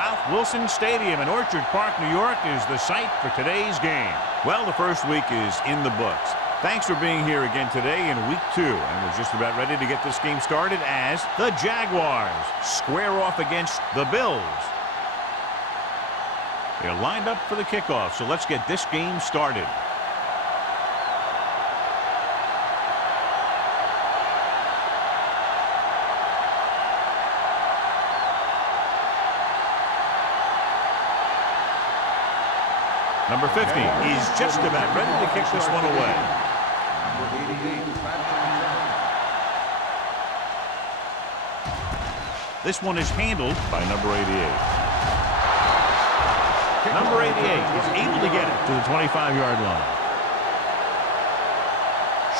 Ralph Wilson Stadium in Orchard Park, New York is the site for today's game. Well, the first week is in the books. Thanks for being here again today in week 2. And we're just about ready to get this game started as the Jaguars square off against the Bills. They're lined up for the kickoff, so let's get this game started. Number 50 is just about ready to kick this one away. This one is handled by number 88. Number 88 is able to get it to the 25-yard line.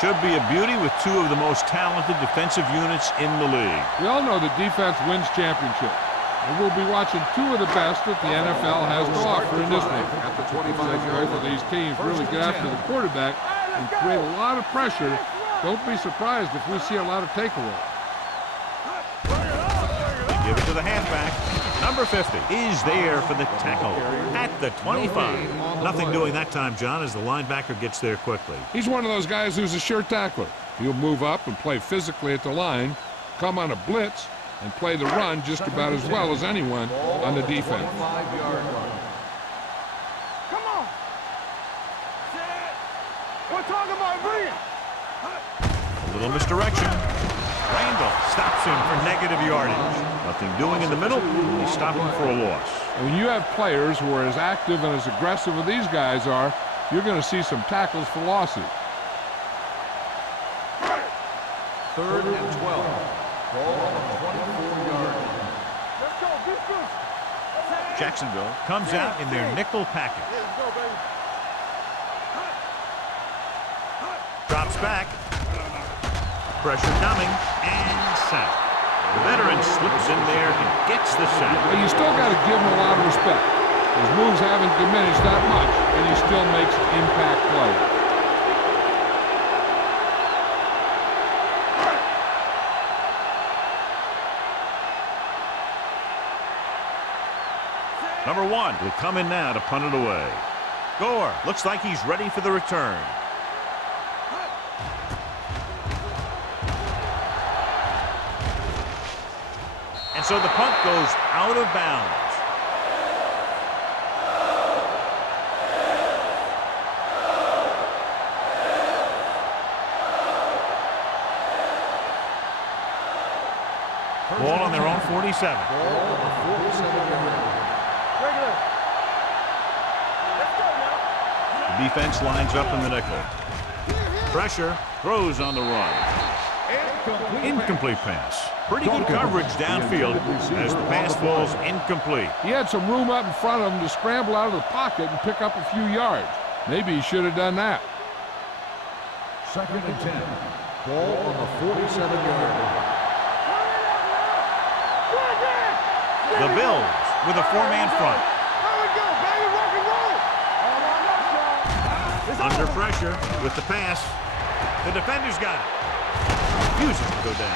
Should be a beauty with 2 of the most talented defensive units in the league. We all know that defense wins championships. And we'll be watching 2 of the best that the NFL has to offer in this one. At the 25-yard line, these teams really get after the quarterback and create a lot of pressure. Don't be surprised if we see a lot of takeaway. They give it to the halfback. Number 50 is there for the tackle at the 25. Nothing doing that time, John, as the linebacker gets there quickly. He's one of those guys who's a sure tackler. He'll move up and play physically at the line, come on a blitz, and play the run just about as well as anyone on the defense. Come on. We're talking about brilliant. A little misdirection. Randall stops him for negative yardage. Nothing doing in the middle. They stop him for a loss. And when you have players who are as active and as aggressive as these guys are, you're going to see some tackles for losses. 3rd and 12. Ball on the 24-yard line. Let's go, defense. Jacksonville comes out in their nickel package. Let's go, baby. Drops back. Pressure coming and sack. The veteran slips in there and gets the sack. But you still got to give him a lot of respect. His moves haven't diminished that much, and he still makes impact plays. Number 1 will come in now to punt it away. Gore looks like he's ready for the return. And so the punt goes out of bounds. Ball on their own 47. The defense lines up in the nickel. Pressure, throws on the run. Incomplete pass. Pretty good coverage downfield as the pass falls incomplete. He had some room up in front of him to scramble out of the pocket and pick up a few yards. Maybe he should have done that. 2nd and 10. Ball on the 47-yard line. The Bills with a 4-man front. Under pressure with the pass. The defender's got it. Refuses to go down.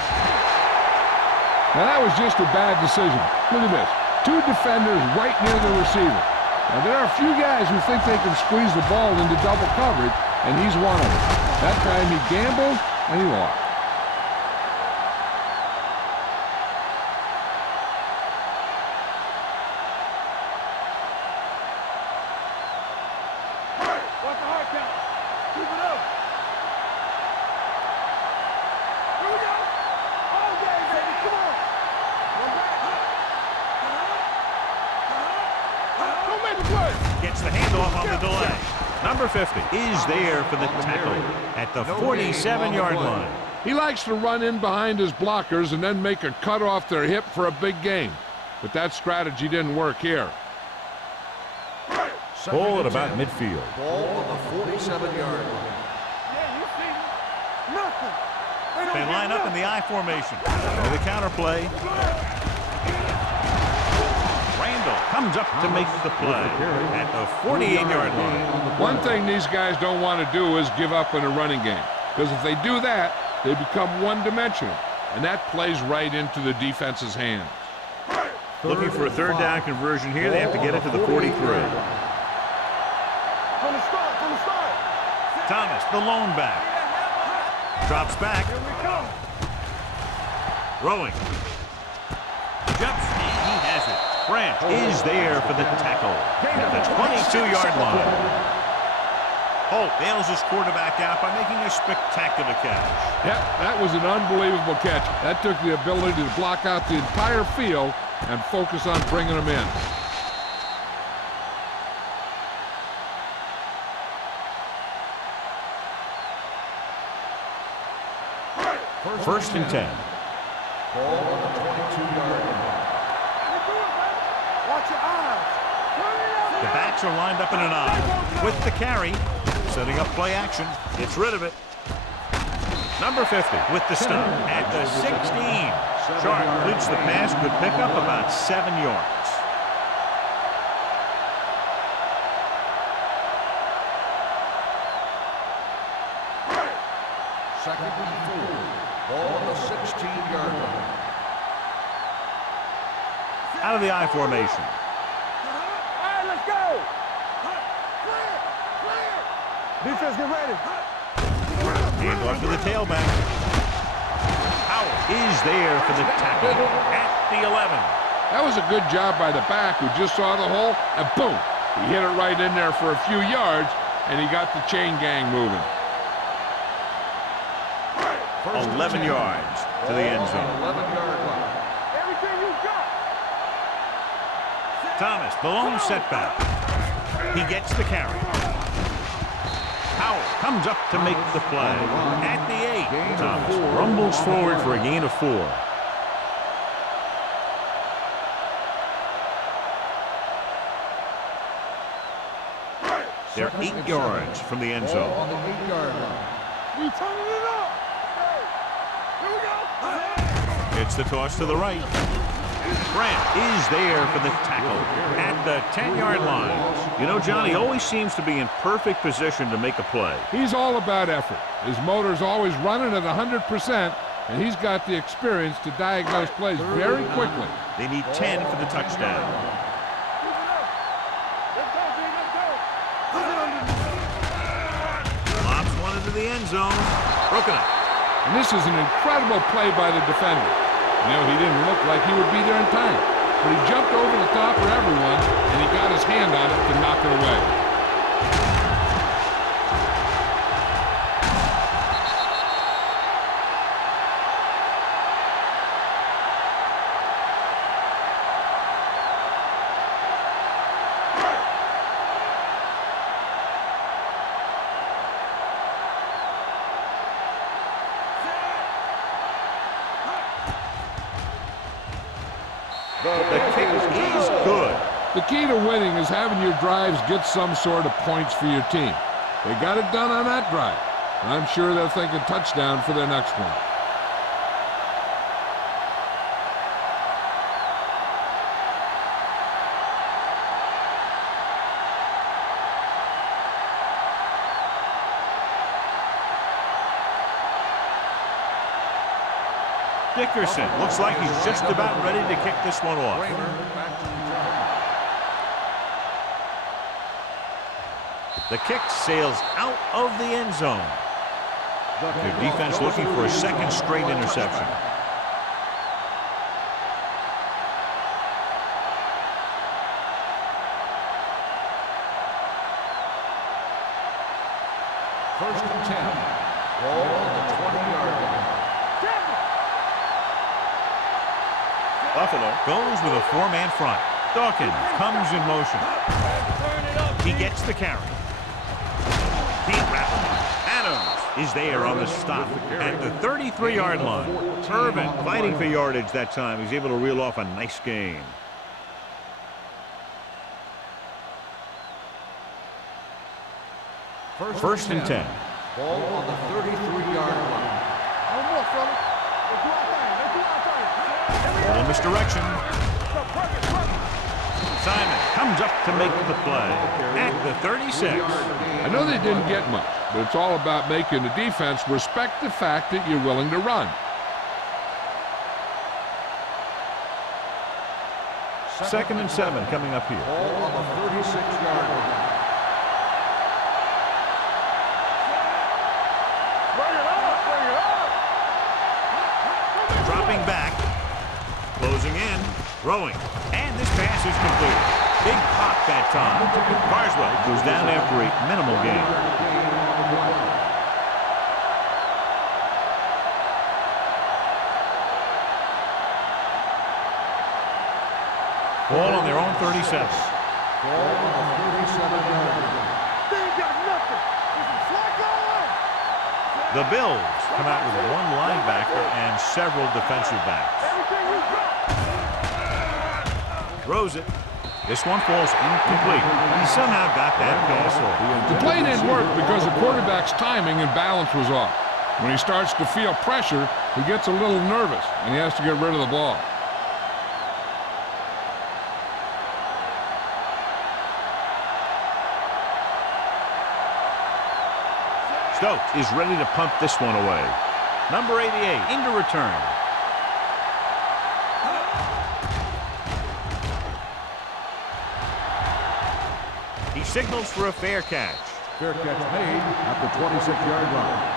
Now that was just a bad decision. Look at this. 2 defenders right near the receiver. Now there are a few guys who think they can squeeze the ball into double coverage, and he's one of them. That time he gambled and he lost. Gets the handoff on the delay. Number 50 is there for the tackle at the 47-yard line. He likes to run in behind his blockers and then make a cut off their hip for a big gain. But that strategy didn't work here. Ball at about midfield. Ball on the 47-yard line. They line up in the I formation. And the counter play. Randall comes up to make the play at the 48-yard line. One thing these guys don't want to do is give up in a running game. Because if they do that, they become one-dimensional. And that plays right into the defense's hands. Looking for a third down conversion here. They have to get it to the 43. From the start, from the start. Thomas, the lone back. Drops back. Here we come. Throwing. Jumps, and he has it. Branch is there for the tackle at the 22-yard line. Holt bails his quarterback out by making a spectacular catch. Yep, that was an unbelievable catch. That took the ability to block out the entire field and focus on bringing them in. First and 10. Ball on the 22-yard line. Watch your eyes. The backs are lined up in an I with the carry. Setting up play action. Gets rid of it. Number 50 with the stop at the 16. Sharp completes the pass. Could pick up about 7 yards. Second and 4. Ball on the 16-yard line. Out of the I formation. All right, let's go. Defense, get ready. Hand off to the tailback. Howard is there for the tackle at the 11. That was a good job by the back who just saw the hole, and boom, he hit it right in there for a few yards, and he got the chain gang moving. 11 yards to the end zone. 11-yard line. Everything you got. Thomas, the lone setback. He gets the carry. Howard comes up to make the play at the 8. Thomas rumbles forward for a gain of 4. They're 8 yards from the end Ball zone. on the 8-yard line. We turning it up. Here we go. It's the toss to the right. Grant is there for the tackle at the 10-yard line. You know, John, he always seems to be in perfect position to make a play. He's all about effort. His motor's always running at 100%, and he's got the experience to diagnose plays very quickly. They need 10 for the touchdown. Let's go, B, let's go. Lobs one into the end zone. Broken up. And this is an incredible play by the defender. You know, he didn't look like he would be there in time, but he jumped over the top of everyone, and he got his hand on it to knock it away. The kick is good. The key to winning is having your drives get some sort of points for your team. They got it done on that drive, and I'm sure they're thinking touchdown for their next one. Dickerson looks like he's just about ready to kick this one off. The kick sails out of the end zone. Their defense looking for a second straight interception. First and 10. Ball on the 20-yard line. Buffalo goes with a 4-man front. Dawkins comes in motion. He gets the carry. Pete Rappaport. Adams is there on the stop at the 33-yard line. Irvin fighting for yardage that time. He's able to reel off a nice gain. First and 10. Ball on the 33-yard line. No more, fella. Let's do our thing. Let's do our thing. Ball in misdirection. Perfect. Simon comes up to make the play at the 36. I know they didn't get much, but it's all about making the defense respect the fact that you're willing to run. 2nd and 7 coming up here. Ball on the 36-yard line. Bring it up, bring it up. Dropping back. Closing in. Throwing. And this pass is complete. Big pop that time. Carswell goes down after a minimal gain. Ball on their own 37. Ball on the 37-yard line. They ain't got nothing. This is Flacco. The Bills come out with one linebacker and several defensive backs. Everything you got. Throws it. This one falls incomplete. He somehow got that pass off. The play didn't work because the quarterback's timing and balance was off. When he starts to feel pressure, he gets a little nervous, and he has to get rid of the ball. Stokes is ready to pump this one away. Number 88 into return. He signals for a fair catch. Fair catch made at the 26-yard line.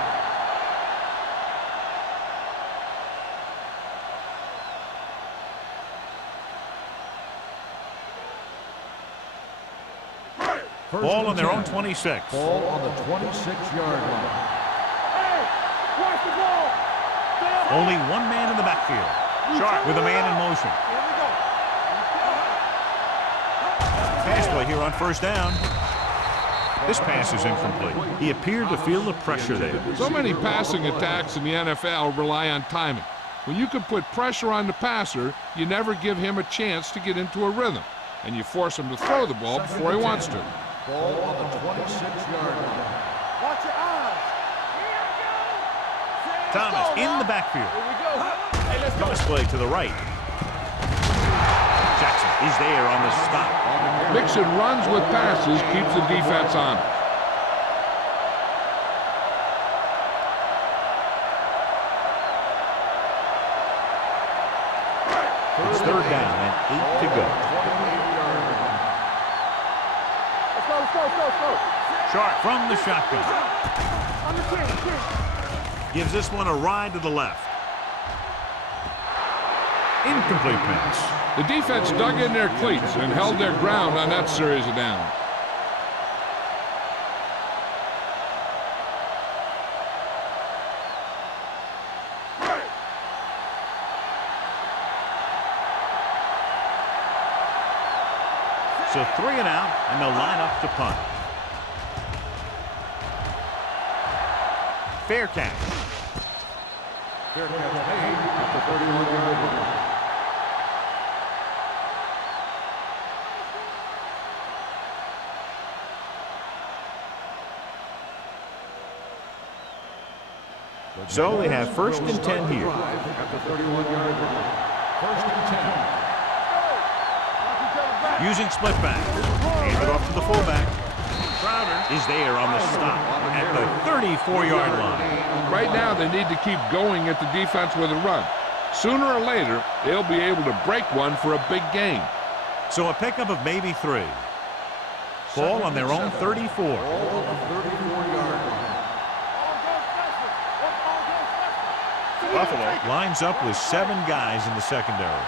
Ball on their own 26. Ball on the 26-yard line. Hey, watch the ball. Stay up. Only one man in the backfield. Sharp with a man in motion. Here we go. Pass play here on 1st down. This pass is incomplete. He appeared to feel the pressure there. So many passing attacks in the NFL rely on timing. When you can put pressure on the passer, you never give him a chance to get into a rhythm, and you force him to throw the ball before he wants to. Ball on the 26-yard line. Watch your eyes. Thomas in the backfield. Here we go. Hey, let's go. Pass play to the right. Jackson is there on the stop. Mixing runs with passes keeps the defense on. It's 3rd down and 8 to go. Let's go. Sharp from the shotgun. On the 10. Gives this one a ride to the left. Incomplete pass. The defense dug in their cleats and held their ground on that series of downs. So 3 and out, and they'll line up to punt. Fair catch. Fair catch made at the 31-yard line. So they have 1st and 10 here. At the 31-yard line. 1st and 10. Using split back. Hand it off to the fullback. Crowder is there on the stop at the 34-yard line. Right now, they need to keep going at the defense with a run. Sooner or later, they'll be able to break one for a big gain. So a pickup of maybe 3. Ball on their own 34. Ball on the 34-yard line. Buffalo lines up with 7 guys in the secondary.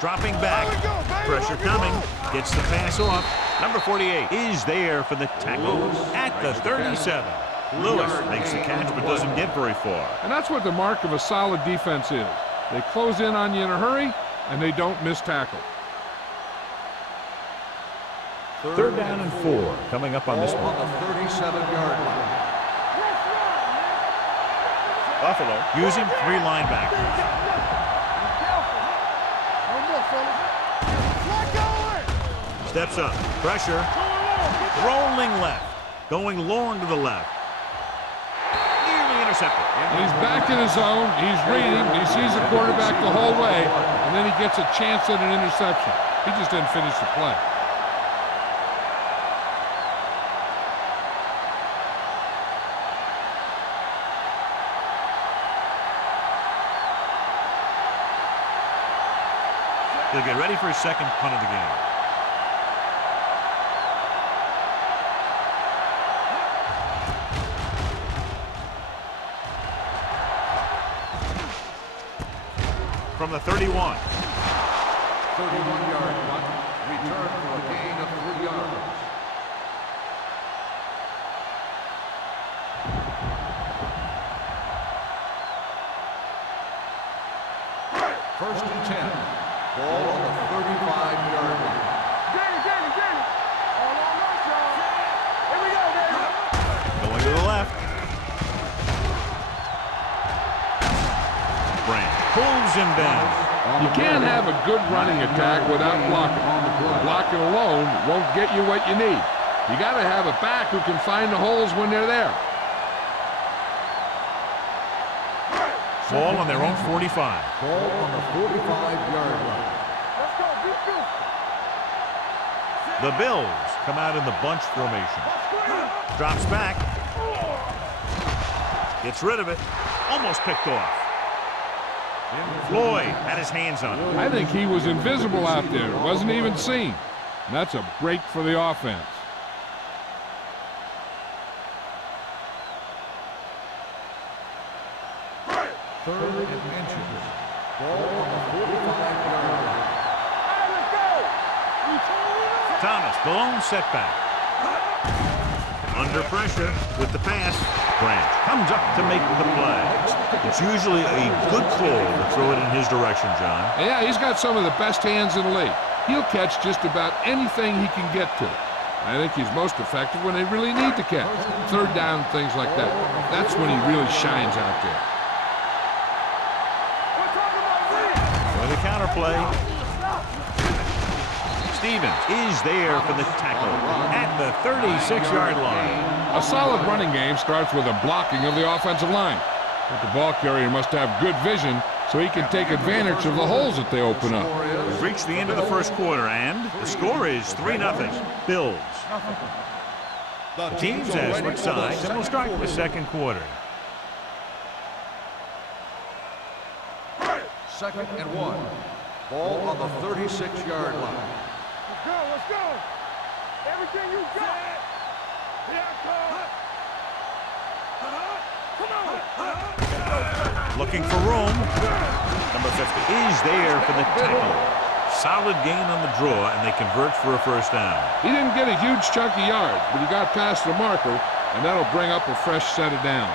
Dropping back. Pressure coming. Gets the pass off. Number 48 is there for the tackle at the 37. Lewis makes the catch but doesn't get very far. And that's what the mark of a solid defense is. They close in on you in a hurry, and they don't miss tackle. 3rd down and 4 coming up on this Ball one. on the 37-yard line. Buffalo using 3 linebackers. Steps up. Pressure. Rolling left. Going long to the left. Nearly intercepted. He's back in his zone. He's reading. He sees the quarterback the whole way, and then he gets a chance at an interception. He just didn't finish the play. He'll get ready for his second punt of the game. From the 31. 31-yard punt. Return for a gain of 3 yards. First and 10. Ball on the 35-yard line. Danny. All on us, y'all. Here we go, Danny. Going to the left. Branch pulls him down. You can't have a good running attack without blocking. Blocking alone won't get you what you need. You got to have a back who can find the holes when they're there. Ball on their own 45. Ball on the 45-yard line. Let's go, beat you. The Bills come out in the bunch formation. Drops back. Gets rid of it. Almost picked off. Floyd had his hands on it. I think he was invisible out there. Wasn't even seen. And that's a break for the offense. Third and inches. Ball on the 45-yard line. Hey, let's go. You told me. Thomas, the lone setback. Under pressure with the pass. Branch comes up to make the play. It's usually a good call to throw it in his direction, John. Yeah, he's got some of the best hands in the league. He'll catch just about anything he can get to. I think he's most effective when they really need to catch. Third down, things like that. That's when he really shines out there. For the counter play. Stevens is there for the tackle at the 36-yard line. A solid running game starts with a blocking of the offensive line. But the ball carrier must have good vision so he can take advantage of the holes that they open up. We've reached the end of the first quarter, and the score is 3-0. Bills. The teams have switched sides, and we'll start the second quarter. Second and 1. Ball on the 36-yard line. Let's go. Everything you got. Here I come. Looking for room. Number 50 is there for the tackle. Solid gain on the draw, and they convert for a first down. He didn't get a huge chunk of yards, but he got past the marker, and that'll bring up a fresh set of downs.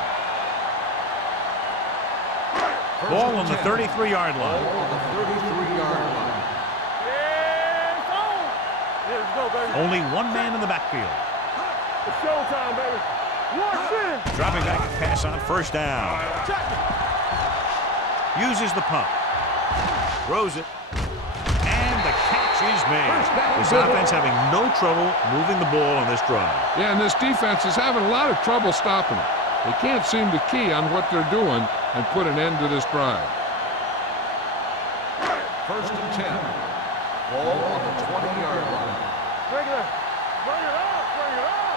Ball on the 33-yard line. Ball on the 33-yard line. Yeah, on. Let's go, baby. Only one man in the backfield. It's showtime, baby. Watch this. Dropping back to pass on first down. Uses the pump. Throws it. And the catch is made. This offense having no trouble moving the ball on this drive. Yeah, and this defense is having a lot of trouble stopping it. They can't seem to key on what they're doing and put an end to this drive. First and 10. Ball on the 20-yard line. Bring it up. Bring it up. Bring it up.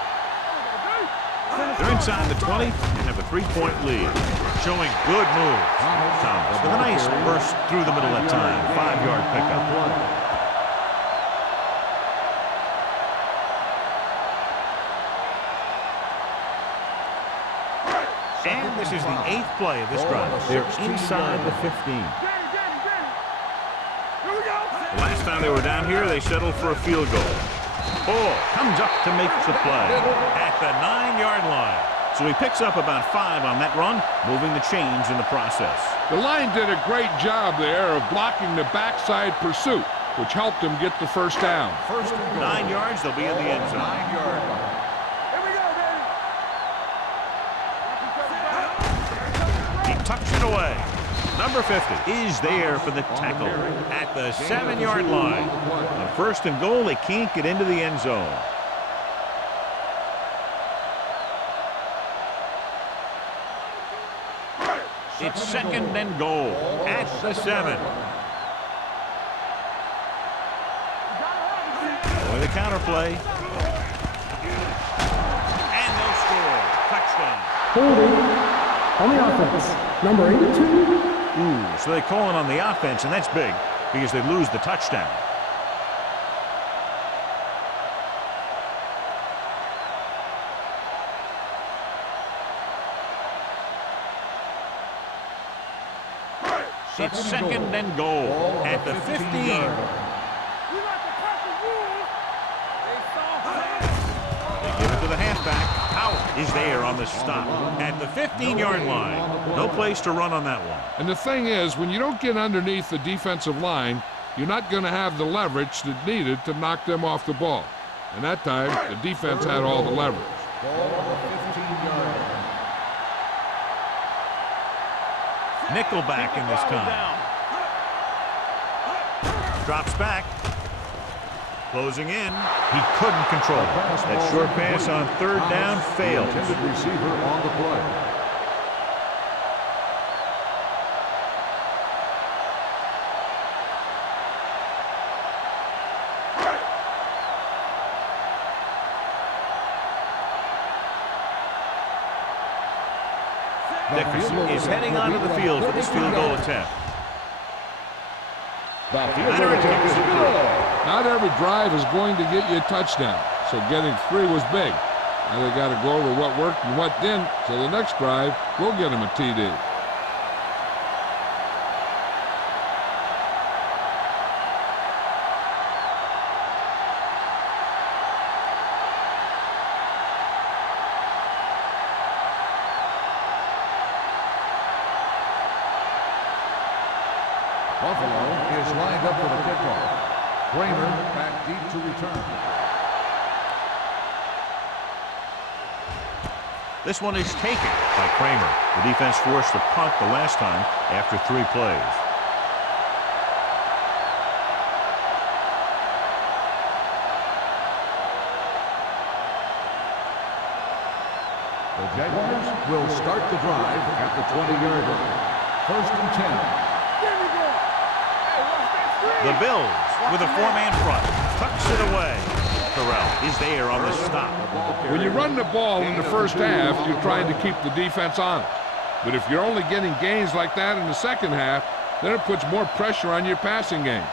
They're inside the 20 and have a 3-point lead. Showing good moves. Thomas with a nice burst through the middle that time. 5-yard pickup. And this is the 8th play of this drive. They're inside the 15. Danny. Here we go. The last time they were down here, they settled for a field goal. Ball comes up to make the play at the 9-yard line. So he picks up about 5 on that run, moving the chains in the process. The line did a great job there of blocking the backside pursuit, which helped them get the first down. First and goal. 9 yards, they'll be in the end zone. Here 9-yard line. we go, Danny. He tucks it away. Number 50 is there for the tackle at the 7-yard line. On first and goal, they can't get into the end zone. It's second and goal at the 7. For the counter play. And they'll score. Touchdown. Holding on the offense, number 82. So they call it on the offense, and that's big. because they lose the touchdown. It's second and goal at the 15. We like to cut the rules. They give it to the halfback. Howard is there on the stop at the 15-yard line. No place to run on that one. And the thing is, when you don't get underneath the defensive line, you're not going to have the leverage that's needed to knock them off the ball. And that time, the defense had all the leverage. Nickelback in this time. Drops back. Closing in. He couldn't control it. That short pass on third down failed. Intended receiver on the play. Dickerson is heading onto the field for this field goal attempt. Not every drive is going to get you a touchdown, so getting 3 was big. Now they got to go over what worked and what didn't, so the next drive will get them a TD. Buffalo is lined up for the kickoff. Kramer back deep to return. This one is taken by Kramer. The defense forced to punt the last time after 3 plays. The Jaguars will start the drive at the 20-yard line. First and 10. The Bills with a 4-man front. Tucks it away. Terrell is there on the stop. When you run the ball in the first half, you're trying to keep the defense honest. But if you're only getting gains like that in the second half, then it puts more pressure on your passing game.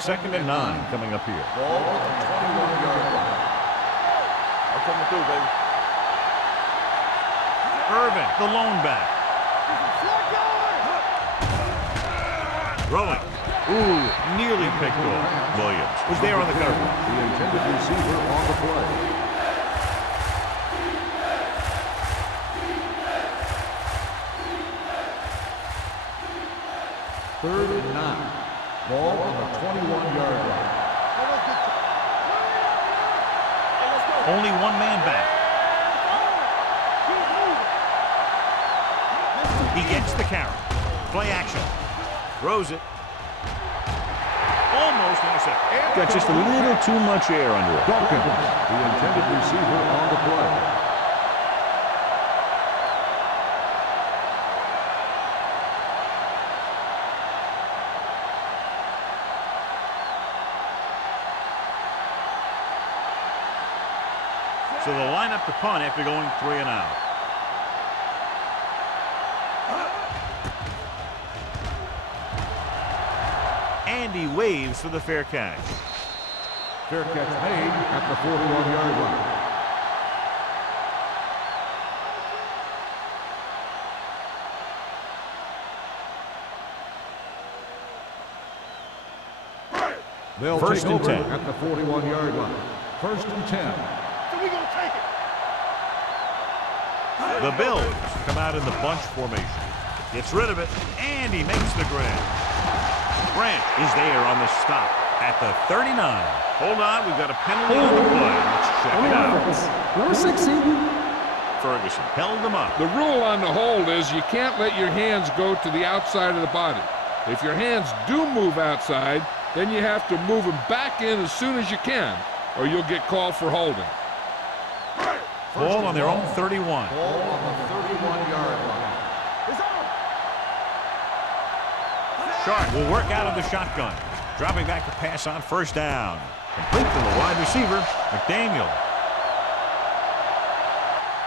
Second and 9 coming up here. Ball at the 21-yard line. I'm coming through, baby. Irvin, the lone back. Throwing. Ooh, nearly picked off. Williams was there on the cover. The intended receiver on the play. Third and 9. Ball on the 21-yard line. Only 1 man back. He gets the carry. Play action. Throws it. Almost intercepted. Got just a little too much air under it. Dawkins, the intended receiver on the play. So they'll line up the punt after going 3 and out. Andy waves for the fair catch. Fair catch made at the 41-yard line. They'll First take and over 10. at the 41-yard line. First and 10. So we gonna take it. The Bills come out in the bunch formation. Gets rid of it, and he makes the grab. Grant is there on the stop at the 39. Hold on, we've got a penalty on the play. Let's check it out. Number 16. Ferguson held him up. The rule on the hold is you can't let your hands go to the outside of the body. If your hands do move outside, then you have to move them back in as soon as you can, or you'll get called for holding. Ball on their own 31. Ball on the 31-yard line. It's on. Sharp will work out of the shotgun. Dropping back to pass on first down. Complete to the wide receiver, McDaniel.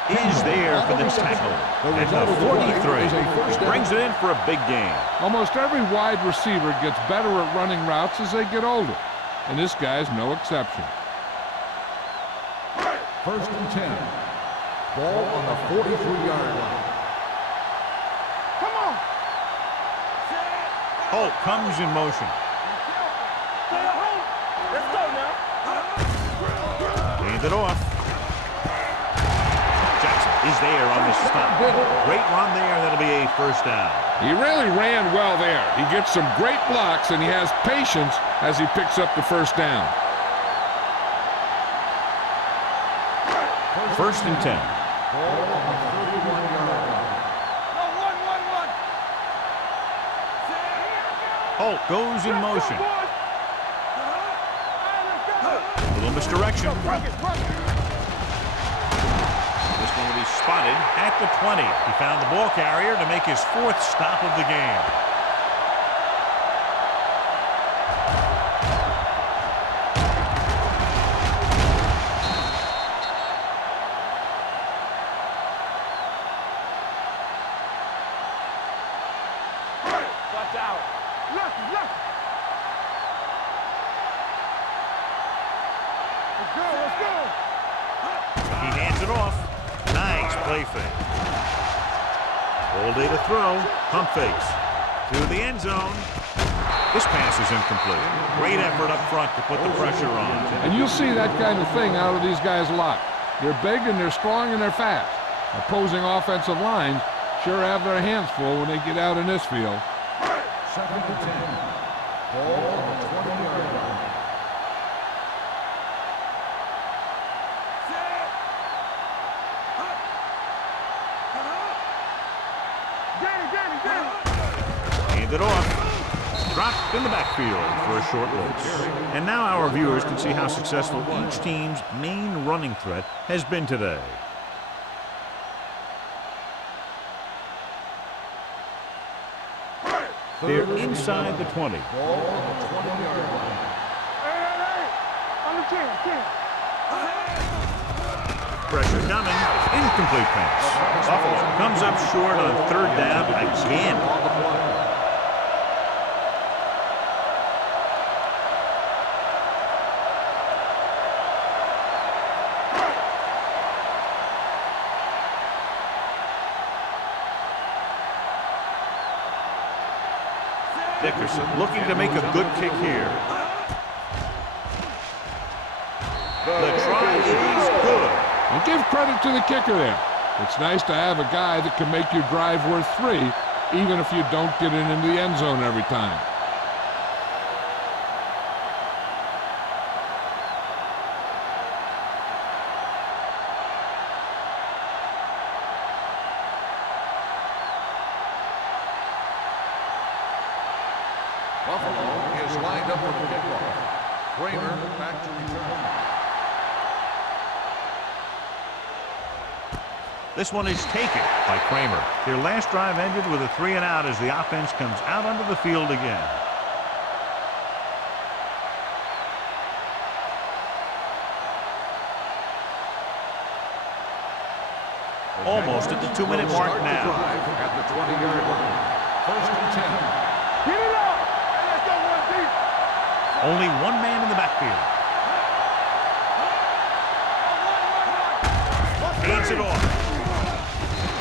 is there for the tackle. And the 43 brings it in for a big gain. Almost every wide receiver gets better at running routes as they get older, and this guy's no exception. 1st and 10. Ball on the 43-yard line. Come on. Holt comes in motion. Let's go now. Hand it off. Jackson is there on the stop. Great run there. That'll be a first down. He really ran well there. He gets some great blocks, and he has patience as he picks up the first down. 1st and 10. Ball on the 31-yard line. No, one. Holt goes in motion. Boys. A little misdirection. Work it. This one will be spotted at the 20. He found the ball carrier to make his 4th stop of the game. Watch out. Lucky. Let's go. He hands it off. Nice play fake. All day to throw. Pump fakes. To the end zone. This pass is incomplete. Great effort up front to put the pressure on. And you'll see that kind of thing out of these guys a lot. They're big and they're strong and they're fast. Opposing offensive lines sure have their hands full when they get out in this field. 2nd and 10. Ball on the 20-yard line. Danny. Hand it off. Dropped in the backfield for a short loss. And now our viewers can see how successful each team's main running threat has been today. They're inside the 20. Ball on the 20-yard line. Hey. On the 10. Pressure coming. Incomplete pass. Buffalo comes up short on 3rd down again. On the play. Dickerson looking to make a good kick here. The try is good. And give credit to the kicker there. It's nice to have a guy that can make your drive worth 3, even if you don't get it into the end zone every time. Buffalo is lined up for the kickoff. Kramer back to return. This one is taken by Kramer. Their last drive ended with a 3-and-out as the offense comes out onto the field again. Almost at the 2-minute mark now. At the 20-yard line. 1st and 10. Get it up. Hey, let's go one deep. Only one man in the backfield. Hands it off.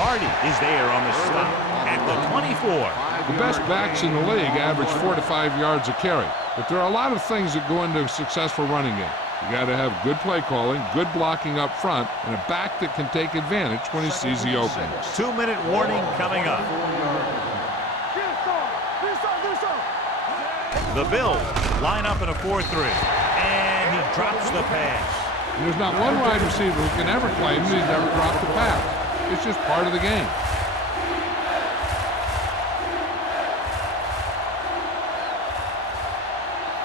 Hardy is there on the stop at the 24. The best backs in the league average 4 to 5 yards a carry. But there are a lot of things that go into a successful running game. You got to have good play calling, good blocking up front, and a back that can take advantage when he sees the opening. 2-minute warning coming up. The Bills line up in a 4-3, and he drops the pass. And there's not one wide receiver who can ever claim that he's never dropped the pass. It's just part of the game.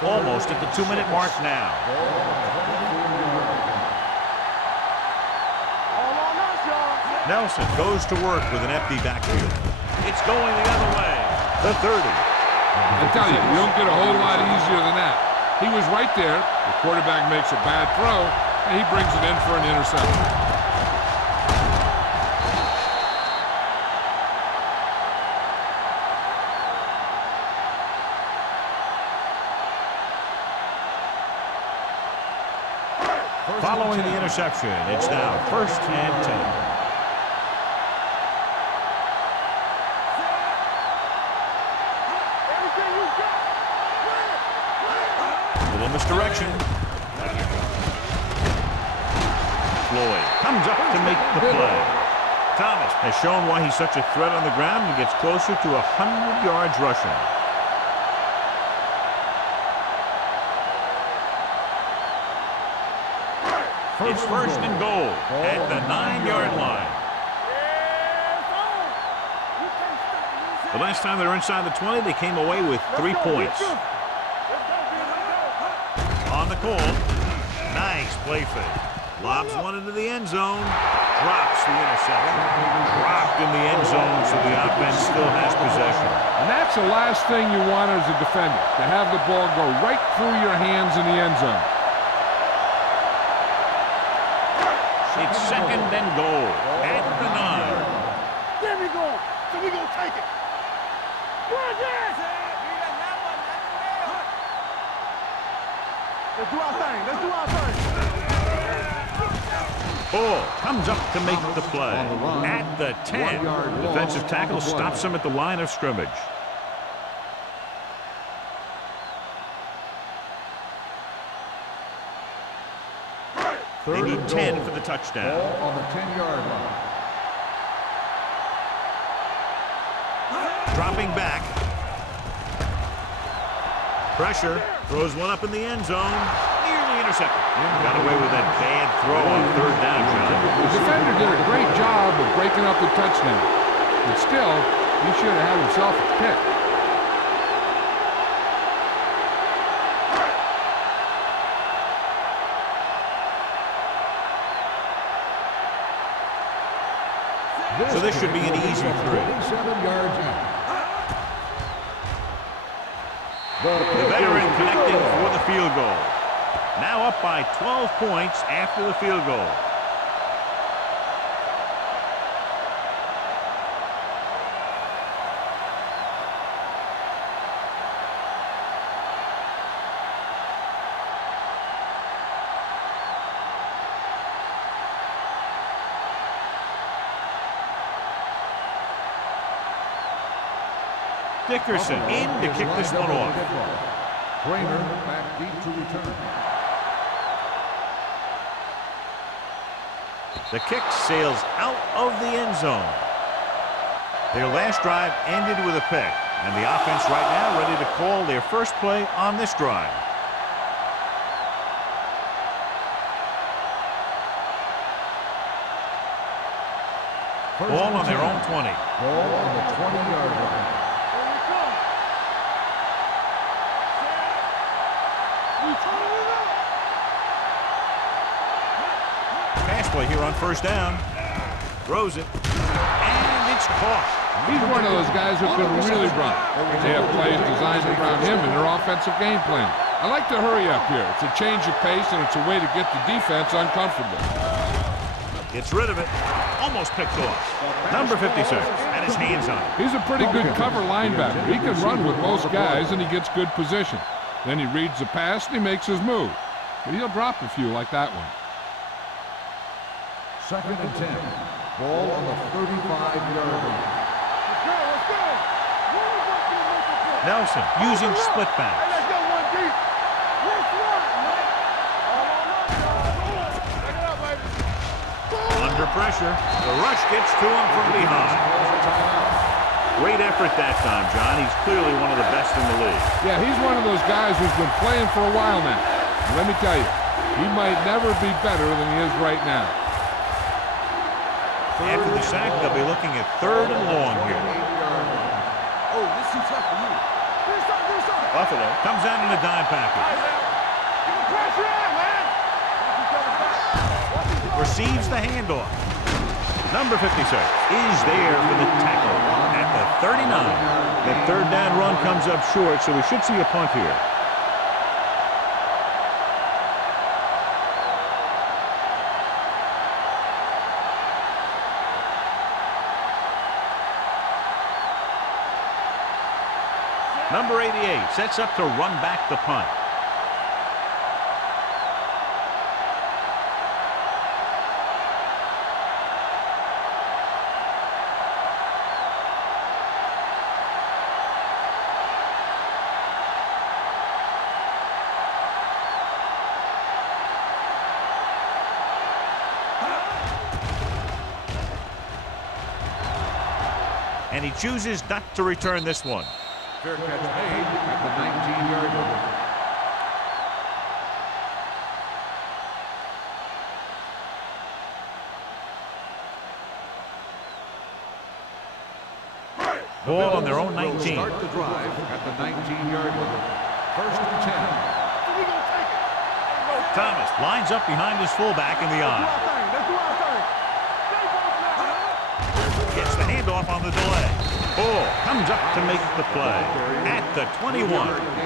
Almost at the 2-minute mark now. Nelson goes to work with an empty backfield. It's going the other way. The 30. I tell you, you don't get a whole lot easier than that. He was right there. The quarterback makes a bad throw, and he brings it in for an interception. Following the interception, it's now 1st and 10. Little misdirection. Floyd comes up to make the play. Thomas has shown why he's such a threat on the ground and gets closer to 100 yards rushing. It's 1st and goal at the 9-yard line. The last time they were inside the 20, they came away with 3 points. On the call, nice play fake. Lobs one into the end zone, drops the interception. Dropped in the end zone, so the offense still has possession. And that's the last thing you want as a defender, to have the ball go right through your hands in the end zone. It's 2nd and goal at the 9. There we go. So we gonna take it. Let's do our thing. Let's do our thing. Ball comes up to make the play at the 10. Defensive tackle stops him at the line of scrimmage. They need 10 for the touchdown. On the 10-yard line. Dropping back. Pressure. Throws one up in the end zone. Nearly intercepted. Got away with that bad throw on 3rd down, John. The defender did a great job of breaking up the touchdown. But still, he should have had himself a pick. So this should be an easy 3. 27 yards out. The veteran connecting for the field goal. Now up by 12 points after the field goal. Dickerson in to kick this one off. Kramer back deep to return. The kick sails out of the end zone. Their last drive ended with a pick, and the offense right now ready to call their first play on this drive. Ball on their own 20. Ball on the 20-yard line. Pass play here on 1st down. Throws it. And it's caught. He's one of those guys who can really run. They have plays designed around him in their offensive game plan. I like to hurry up here. It's a change of pace, and it's a way to get the defense uncomfortable. Gets rid of it. Almost picked off. Number 56. And his hands on it. He's a pretty good cover linebacker. He can run with most guys, and he gets good position. Then he reads the pass, and he makes his move. But he'll drop a few like that one. 2nd and 10. Ball on the 35-yard line. Nelson using split backs. Let's go one deep. Let's run, man. Take it up, baby. Under pressure. The rush gets to him from behind. Great effort that time, John. He's clearly one of the best in the league. Yeah, he's one of those guys who's been playing for a while now. And let me tell you, he might never be better than he is right now. After the sack, they'll be looking at 3rd and long here. Oh, this too tough for you. Do something. Buffalo comes out in a dime package. Get the pressure on, man. Receives the handoff. Number 56 is there for the tackle at the 39. That 3rd down run comes up short, so we should see a punt here. Number 88 sets up to run back the punt. And he chooses not to return this one. Fair catch made at the 19-yard line. Ball on their own 19. Will start the drive at the 19-yard line. First and 10. Thomas lines up behind his fullback in the eye. Gets the handoff on the delay. Ball comes up to make the play at the 21.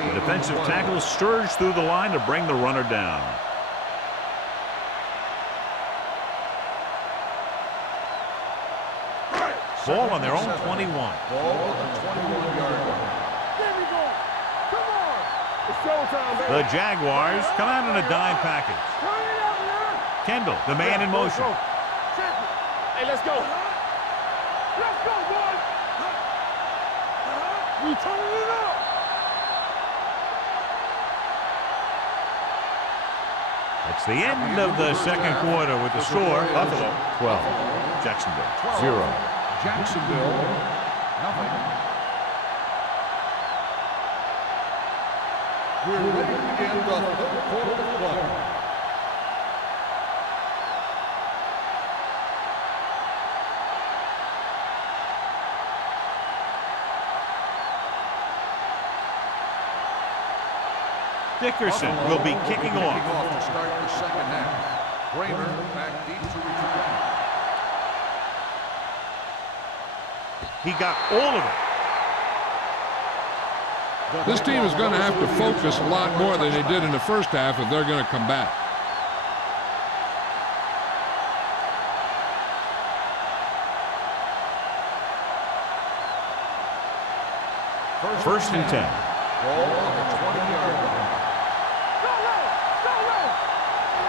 The defensive tackle surged through the line to bring the runner down. Ball on their own 21. Ball on the 21-yard line. There we go. Come on. It's showtime, baby. The Jaguars come out in a dime package. Turn it up, man. Kendall, the man in motion. Check it. Hey, let's go. Let's go, boys. We turning it up. It's the end of the second quarter with the score. Buffalo 12, Jacksonville 0. Jacksonville, nothing. We're ready to begin the third quarter of play. Dickerson will be kicking off. To start the second half. Kramer back deep to return. He got all of it. This team is going to have to focus a lot more than they did in the first half if they're going to come back. First and 10. Ball on the 20-yard line. Go,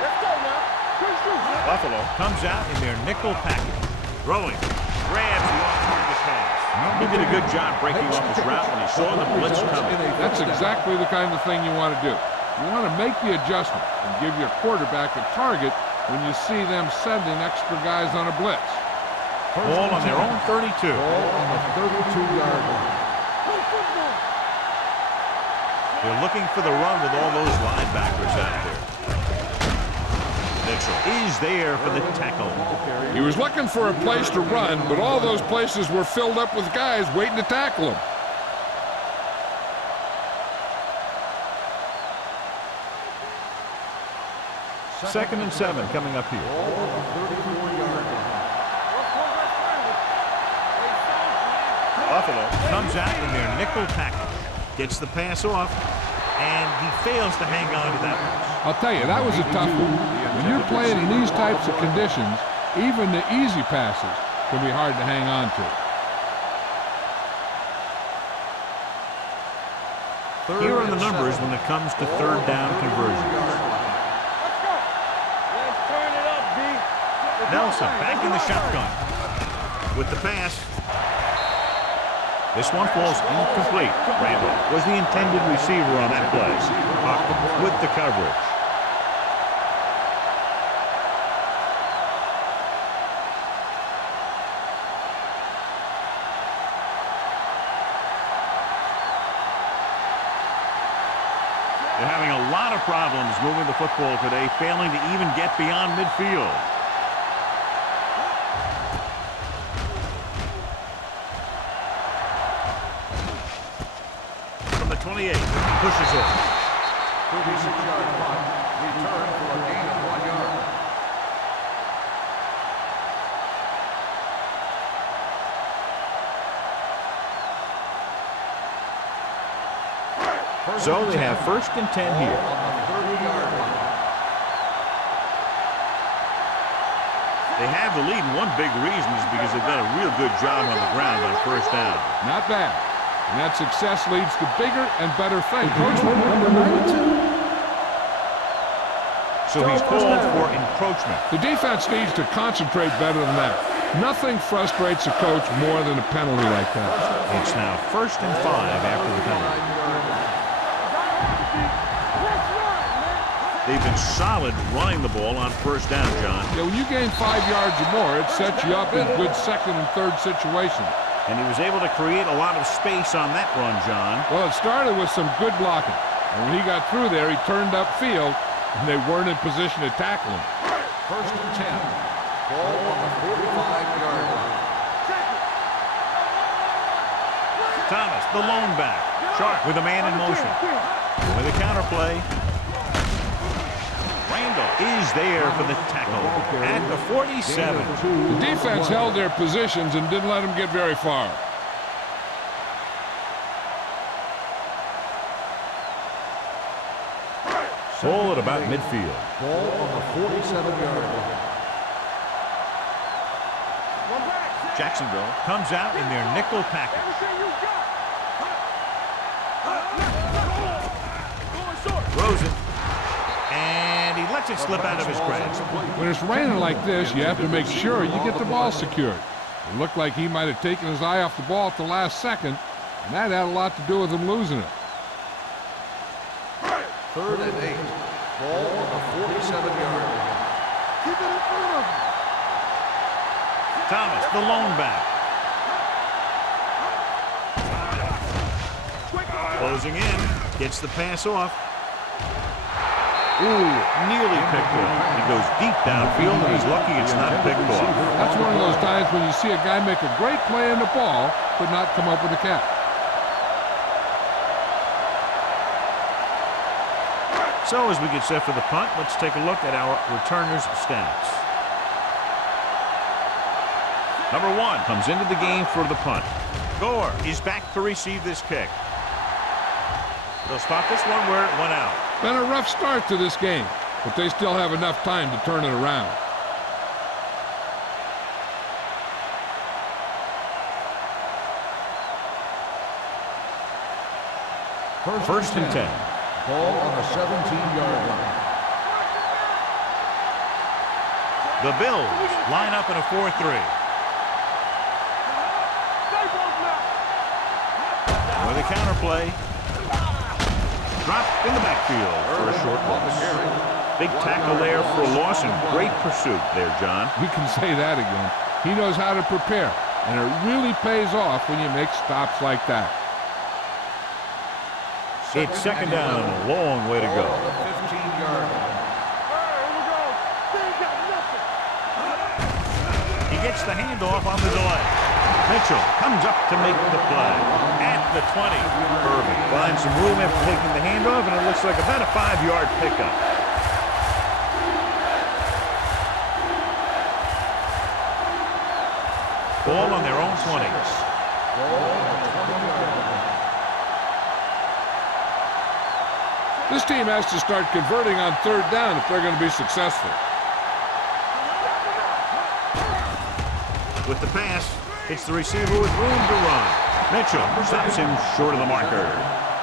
let's go now. Good shoot. Buffalo comes out in their nickel package. Throwing. Grabs the off-target pass. He did a good job breaking off his route when he saw the blitz coming. That's exactly the kind of thing you want to do. You want to make the adjustment and give your quarterback a target when you see them sending extra guys on a blitz. Ball on their own 32. Ball on the 32-yard line. They're looking for the run with all those linebackers out there. Mitchell is there for the tackle. He was looking for a place to run, but all those places were filled up with guys waiting to tackle him. Second and 7 coming up here. Ball on the 34-yard line. Buffalo comes out in their nickel package. Gets the pass off, and he fails to hang on to that one. I'll tell you, that was a tough one. When you're playing in these types of conditions, even the easy passes can be hard to hang on to. Here are the numbers when it comes to third down conversions. Let's turn it up, B. Nelson back in the shotgun. With the pass. This one falls incomplete. Randall was the intended receiver on that play. Hawkins with the coverage. They're having a lot of problems moving the football today, failing to even get beyond midfield. From the 28, pushes it. 36-yard punt. Return for a gain of 1 yard. So they have first and 10 here. On the 30-yard line. They have the lead, and one big reason is because they've done a real good job on the ground on first down. Not bad. And that success leads to bigger and better things. So he's called for encroachment. The defense needs to concentrate better than that. Nothing frustrates a coach more than a penalty like that. It's now first and 5 after the penalty. They've been solid running the ball on first down, John. Yeah, when you gain 5 yards or more, it sets you up in good second and third situations. And he was able to create a lot of space on that run, John. Well, it started with some good blocking. And when he got through there, he turned upfield, and they weren't in position to tackle him. First and 10. Ball on the 45-yard line. Thomas, the lone back. Sharp with a man in motion. With a counter play. Randall is there for the tackle at the 47. The defense held their positions and didn't let them get very far. Ball at about midfield. Ball on the 47-yard line. Jacksonville comes out in their nickel package. Throws it. And he lets it slip out of his grasp. When it's raining like this, you have to make sure you get the ball secured. It looked like he might have taken his eye off the ball at the last second, and that had a lot to do with him losing it. Third and 8. Ball on the 47-yard line. Keep it in front of him. Thomas, the lone back. Closing in. Gets the pass off. Ooh, nearly picked off. He goes deep downfield, and he's lucky it's not picked off. That's one of those times when you see a guy make a great play on the ball, but not come up with a catch. So as we get set for the punt, let's take a look at our returners' stats. Number 1 comes into the game for the punt. Gore is back to receive this kick. They'll stop this one where it went out. Been a rough start to this game, but they still have enough time to turn it around. First and 10. Ball on the 17-yard line. The Bills line up in a 4-3. With a counter play. Dropped in the backfield for a short loss. Big tackle there for loss and great pursuit there, John. You can say that again. He knows how to prepare, and it really pays off when you make stops like that. It's second down and a long way to go. Ball on the 15-yard line. He gets the handoff on the delay. Mitchell comes up to make the play at the 20. Irving finds some room after taking the handoff, and it looks like about a 5-yard pickup. Ball on their own 20. Ball on the 20-yard line. This team has to start converting on third down if they're going to be successful. With the pass, it's the receiver with room to run. Mitchell stops him short of the marker.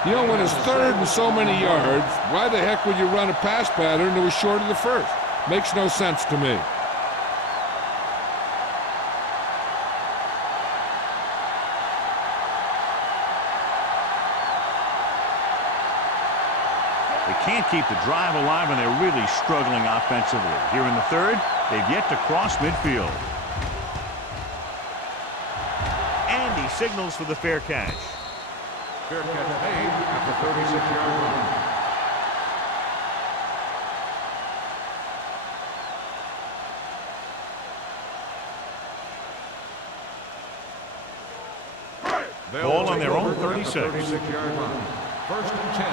You know, when it's third and so many yards, why the heck would you run a pass pattern that was short of the first? Makes no sense to me. They can't keep the drive alive, and they're really struggling offensively. Here in the third, they've yet to cross midfield. And he signals for the fair catch. Fair catch made at the 36-yard line. Ball on their own 36. 36-yard line. First and 10.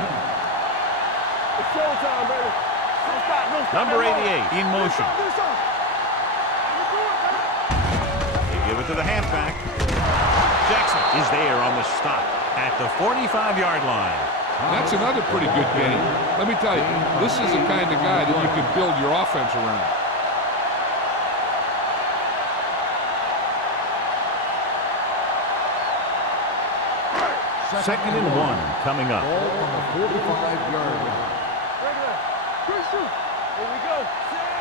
It's showtime, baby. Don't stop, don't stop. Number 88 in motion. Do something. They give it to the halfback. Jackson is there on the stop at the 45-yard line. That's another pretty good game. Let me tell you, this is the kind of guy that you can build your offense around. Second and 1 coming up. Ball on the 45-yard line. Regular. Good shoot. Here we go.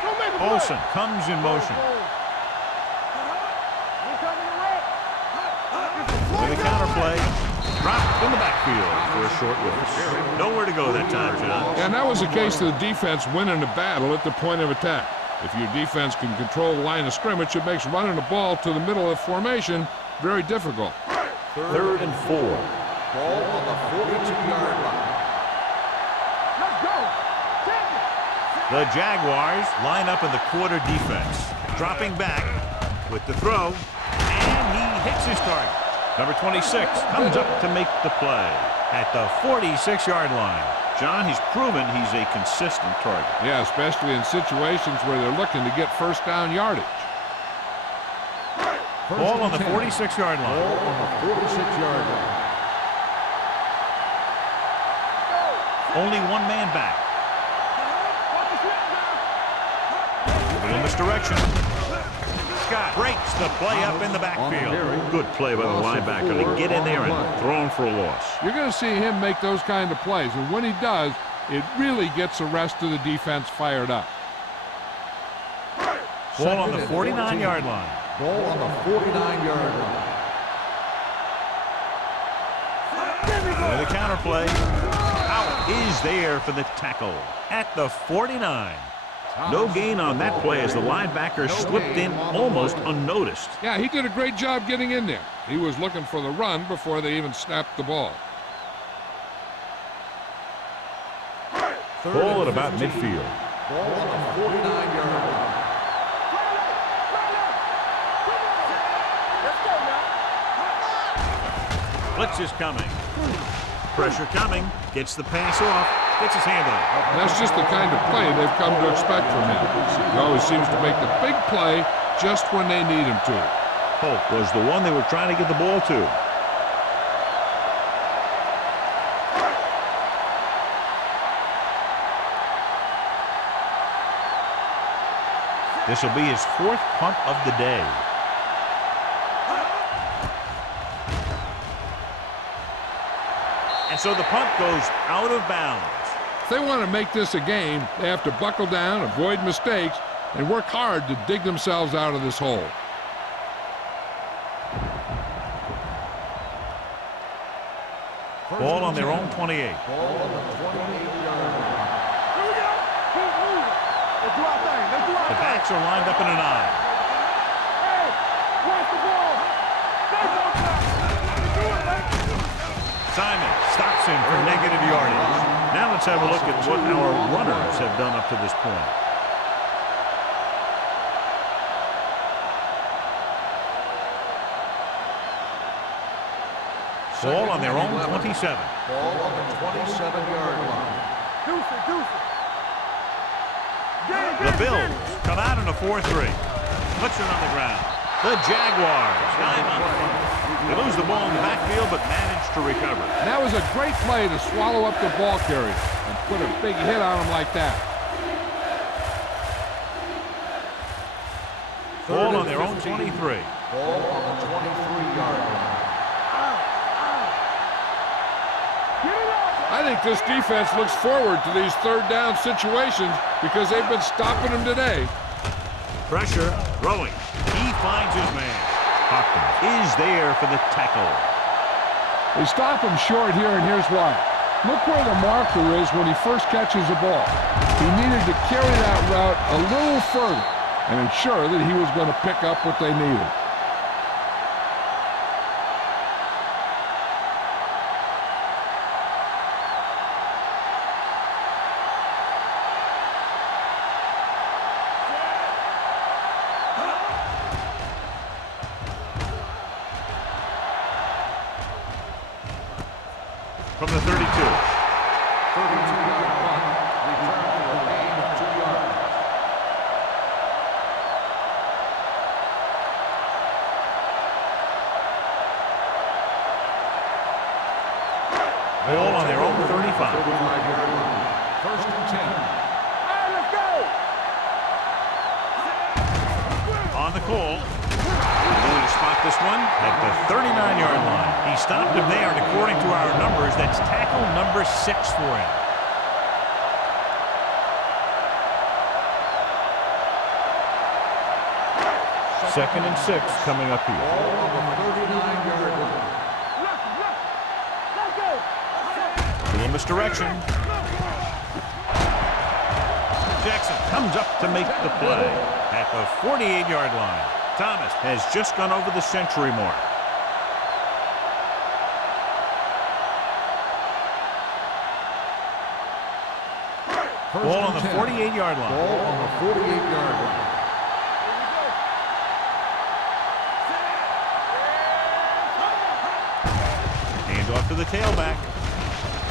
Don't make a play. Olsen comes in motion. With a counter play. Dropped in the backfield for a short loss. Nowhere to go that time, John. And that was a case of the defense winning the battle at the point of attack. If your defense can control the line of scrimmage, it makes running the ball to the middle of the formation very difficult. Third and 4. Ball on the 42-yard line. Let's go. Take it. The Jaguars line up in the quarter defense. Dropping back with the throw, and he hits his target. Number 26 comes up to make the play at the 46-yard line. John, he's proven he's a consistent target. Yeah, especially in situations where they're looking to get first down yardage. Ball on the 46-yard line. Ball on the 46-yard line. Only one man back. In this direction. Scott breaks the play up in the backfield. Good play by the linebacker to get in there and throw him for a loss. You're going to see him make those kind of plays, and when he does, it really gets the rest of the defense fired up. Ball on the 49-yard line. Ball on the 49-yard line. With a counter play. Out is there for the tackle at the 49. No gain on that play as the linebacker slipped in almost unnoticed. Yeah, he did a great job getting in there. He was looking for the run before they even snapped the ball. Ball at about midfield. Ball on the 49-yard line. Let's go now. Blitz is coming. Pressure coming. Gets the pass off. Gets his hand on it. That's just the kind of play they've come to expect from him. He always seems to make the big play just when they need him to. Polk was the one they were trying to get the ball to. This will be his 4th punt of the day. And so the punt goes out of bounds. If they want to make this a game, they have to buckle down, avoid mistakes, and work hard to dig themselves out of this hole. Ball on their own 28. Ball on the 28-yard line. Here we go. Keep moving. Let's do our thing. Let's do our The thing. backs are lined up in an eye. Hey, watch the ball. Stay focused. Do it, man. Simon stops him for negative yardage. Now let's have a look at what our runners have done up to this point. Ball on their own 27. Ball on the 27-yard line. Deuce it, deuce it. Get it, The get it, Bills get it. come out in a 4-3. Puts it on the ground. The Jaguars dive on it. They lose the ball in the backfield but manage to recover. And that was a great play to swallow up the ball carrier and put a big hit on him like that. Ball on their own 23. Ball on the 23-yard line. I think this defense looks forward to these third down situations because they've been stopping them today. Pressure, throwing. He finds his man. Hopkins is there for the tackle. They stop him short here, and here's why. Look where the marker is when he first catches the ball. He needed to carry that route a little further and ensure that he was going to pick up what they needed. From the 32. 32-yard punt. Return for a gain of 2 yards. Ball on their own 35. 35-yard line. First and 10. All right, let's go. On the call. Going to spot this one at the 39-yard line. He stopped him there, and according to our numbers, that's tackle number 6 for him. Second and 6 coming up here. Ball on the 39-yard line. Let's go. Little misdirection. Jackson comes up to make the play at the 48-yard line. Thomas has just gone over the century mark. First Ball on and the 10. 48-yard line. Ball on the 48-yard line. Hands off to the tailback.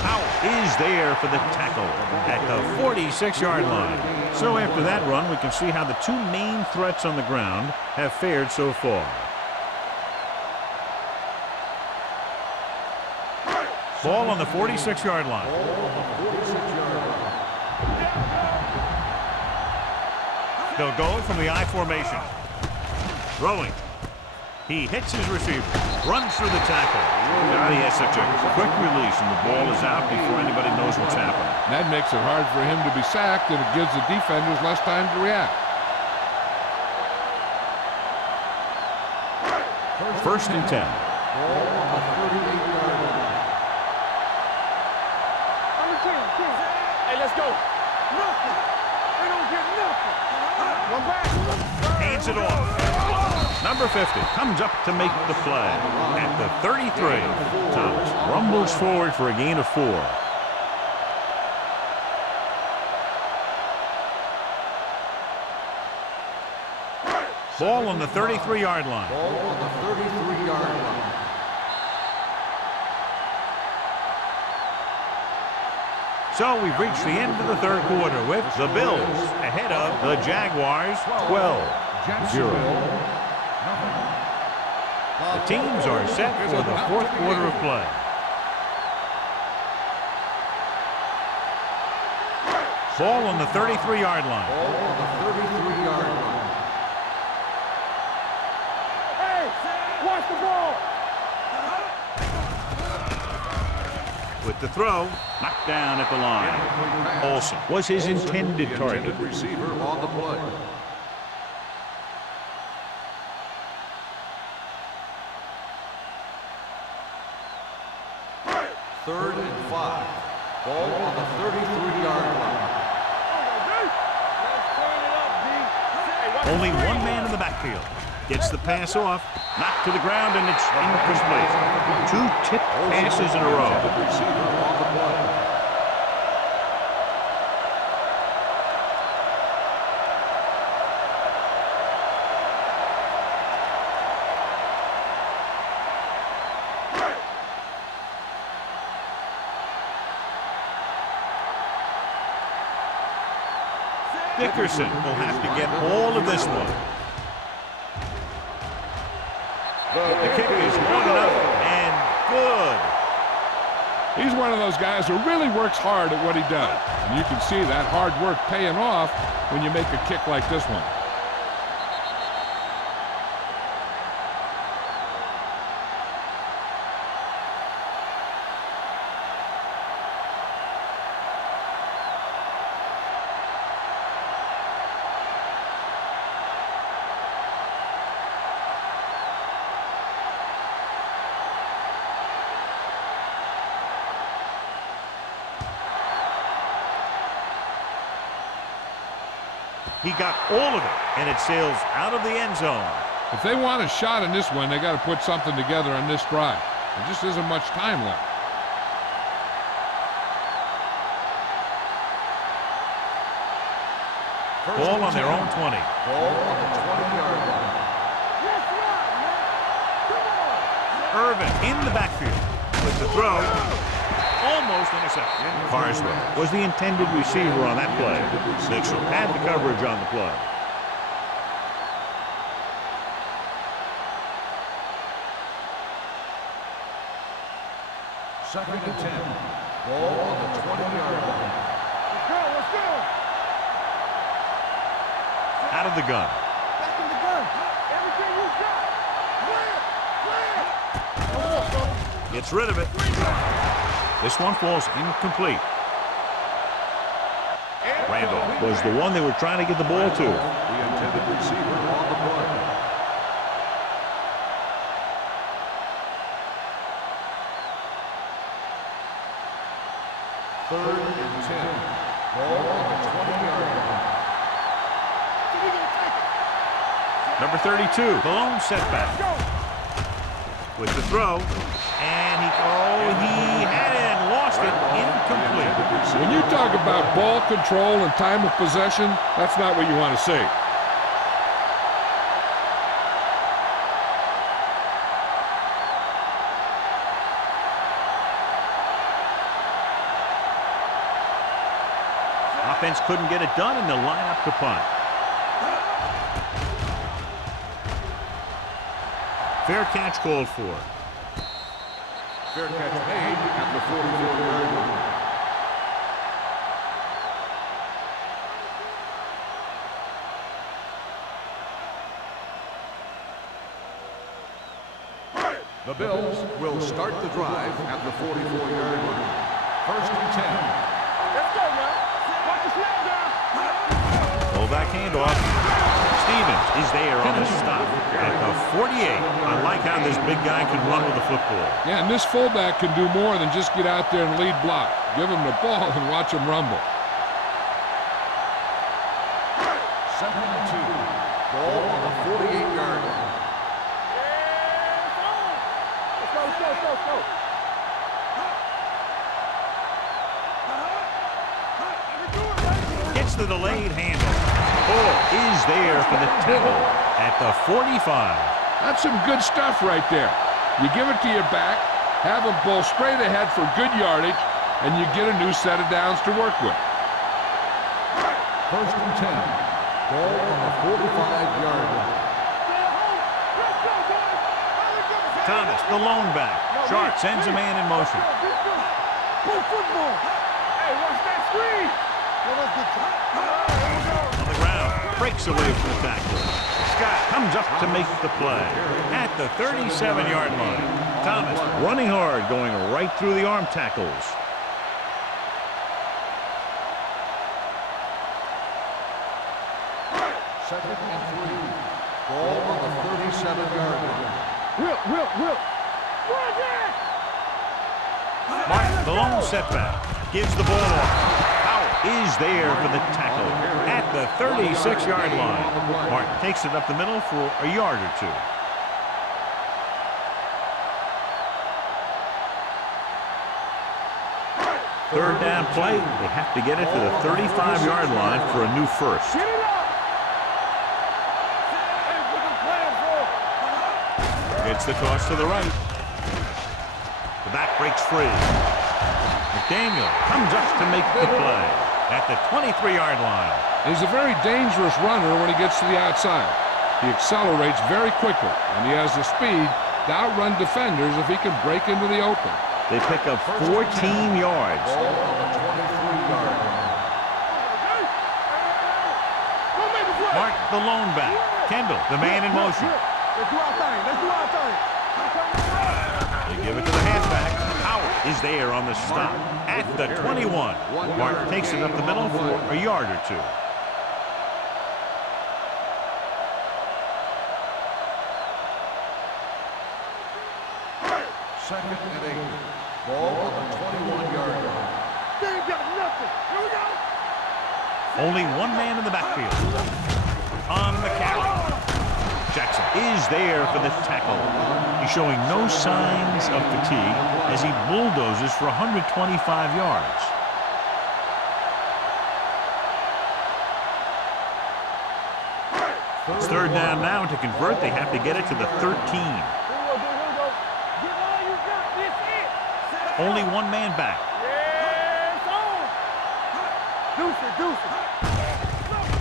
Powell is there for the tackle at the 46-yard line. So after that run, we can see how the two main threats on the ground have fared so far. Ball on the 46-yard line. They'll go from the I formation. Throwing. He hits his receiver. Runs through the tackle. God, he has such a quick release, and the ball is out before anybody knows what's happening. That makes it hard for him to be sacked, and it gives the defenders less time to react. First and 10. Ball on the 38-yard line. Number 10. Hey, let's go. Nothing. They don't get nothing. One back. Hands it off. Number 50 comes up to make the play at the 33. Thomas rumbles forward for a gain of 4. Ball on the 33-yard line. Ball on the 33-yard line. So we've reached the end of the third quarter with the Bills ahead of the Jaguars 12-0. The teams are set for the fourth quarter of play. Ball on the 33-yard line. Ball on the 33-yard line. Hey, watch the ball. With the throw, knocked down at the line. Olsen was his intended target. Receiver on the play. Third and 5. Ball on the 33-yard line. Only one man in the backfield. Gets the pass off, knocked to the ground, and it's incomplete. 2 tipped passes in a row. Receiver on the play. Dickerson will have to get all of this one. The kick is long enough and good. He's one of those guys who really works hard at what he does. And you can see that hard work paying off when you make a kick like this one. He got all of it, and it sails out of the end zone. If they want a shot in this one, they got to put something together on this drive. There just isn't much time left. Ball on their own 20. Ball on the 20-yard line. Irvin in the backfield with the throw. Almost intercepted. Carswell was the intended receiver on that play. Mitchell had the coverage on the play. Second and 10. Ball on the 20-yard line. Let's go. Out of the gun. Back in the gun. Everything you got. Gets rid of it. This one falls incomplete. Randolph was the one they were trying to get the ball to. The intended receiver on the play. Third and 10. Ball on the 20-yard line. Number 32, the lone setback. With the throw, and he had it and lost basket, incomplete. When you talk about ball control and time of possession, that's not what you want to see. Offense couldn't get it done, and they'll line up to punt. Fair catch called for. Fair catch made at the 44-yard line. The Bills will start the drive at the 44-yard line. First and 10. Let's go, man. Watch the snap down. Full back handoff. Stevens is there on the stop at the 48. I like how this big guy can run with the football. Yeah, and this fullback can do more than just get out there and lead block. Give him the ball and watch him rumble. Second and 2. Ball on the 48-yard line. Let's go. Gets the delayed handle. Ball is there for the tackle at the 45. That's some good stuff right there. You give it to your back, have him pull straight ahead for good yardage, and you get a new set of downs to work with. First and 10. Ball on the 45-yard line. Thomas, the lone back. Sharp sends a man in motion. Football. Hey, watch that screen. On the ground, breaks away from the tackle. Scott comes up to make the play at the 37-yard line. Thomas running hard, going right through the arm tackles. Second and 3. Ball on the 37-yard line. Will. Martin, the lone setback, gives the ball off. Howell is there for the tackle at the 36-yard line. Martin takes it up the middle for a yard or two. Third down play. They have to get it to the 35-yard line for a new first. Get it up. Gets the toss to the right. The back breaks free. McDaniel comes up to make the play at the 23-yard line. He's a very dangerous runner when he gets to the outside. He accelerates very quickly, and he has the speed to outrun defenders if he can break into the open. They pick up 14 yards. Ball on the 23-yard line. Martin, the lone back. Kendall, the man in motion. Let's do our thing. They give it to the halfback. Howard is there on the stop at the 21. Martin takes it up the middle for a yard or two. Second and 8. Ball on the 21-yard line. They ain't got nothing. Here we go. Only one man in the backfield. On the carry. Jackson is there for the tackle. He's showing no signs of fatigue as he bulldozes for 125 yards. It's third down now. To convert, they have to get it to the 13. Only one man back.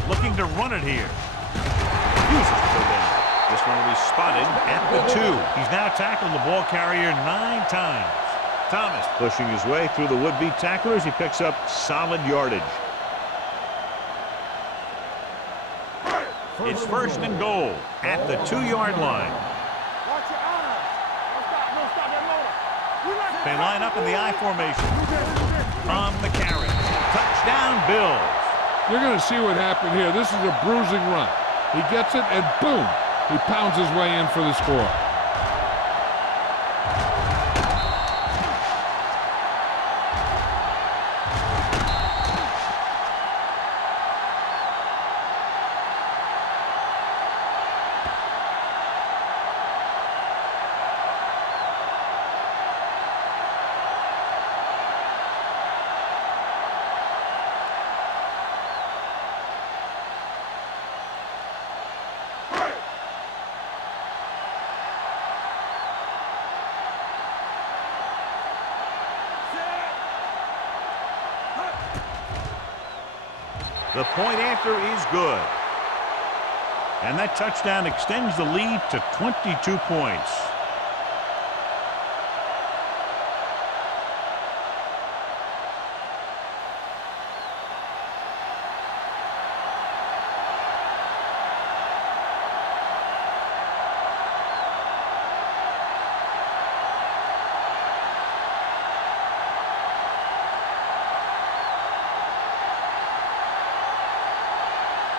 Looking to run it here. Refuses to go down. This one will be spotted at the 2. He's now tackled the ball carrier 9 times. Thomas pushing his way through the would-be tacklers. He picks up solid yardage. It's first and goal at the 2-yard line. They line up in the I formation. On the carry. Touchdown, Bills. You're going to see what happened here. This is a bruising run. He gets it, and boom, he pounds his way in for the score. The point after is good. And that touchdown extends the lead to 22 points.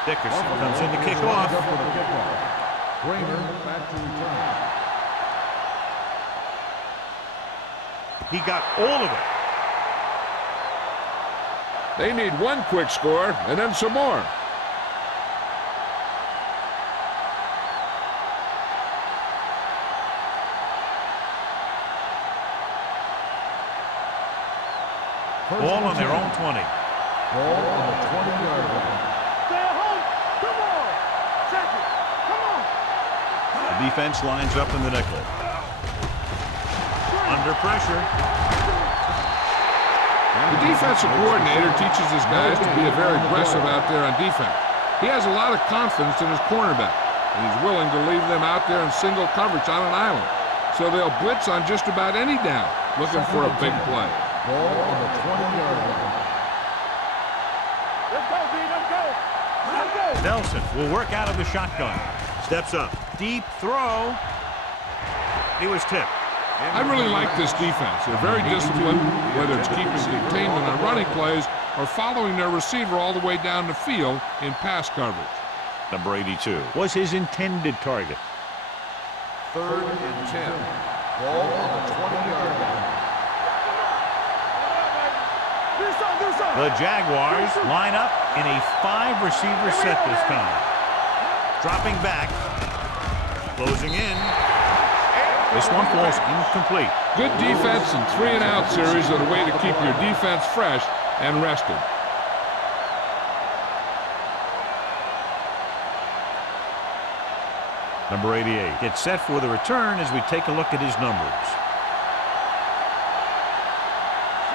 Dickerson comes in to kick off. Kramer back to return. He got all of it. They need one quick score and then some more. Ball on their own 20. Ball on the 20-yard line. The defense lines up in the nickel. Under pressure. The defensive coordinator teaches his guys to be very aggressive out there on defense. He has a lot of confidence in his cornerback, and he's willing to leave them out there in single coverage on an island. So they'll blitz on just about any down, looking for a big play. Ball on the 20-yard line. Let's go, D. Let's go. Let's go. Nelson will work out of the shotgun. Steps up. Deep throw. He was tipped. I really like this defense. They're very disciplined, whether it's keeping containment on running plays or following their receiver all the way down the field in pass coverage. Number 82 was his intended target. 3rd and 10. Ball on the 20-yard line. The Jaguars line up in a 5-receiver set this time. Dropping back. Closing in. This one falls incomplete. Good defense and 3-and-out series are the way to keep your defense fresh and rested. Number 88 gets set for the return as we take a look at his numbers.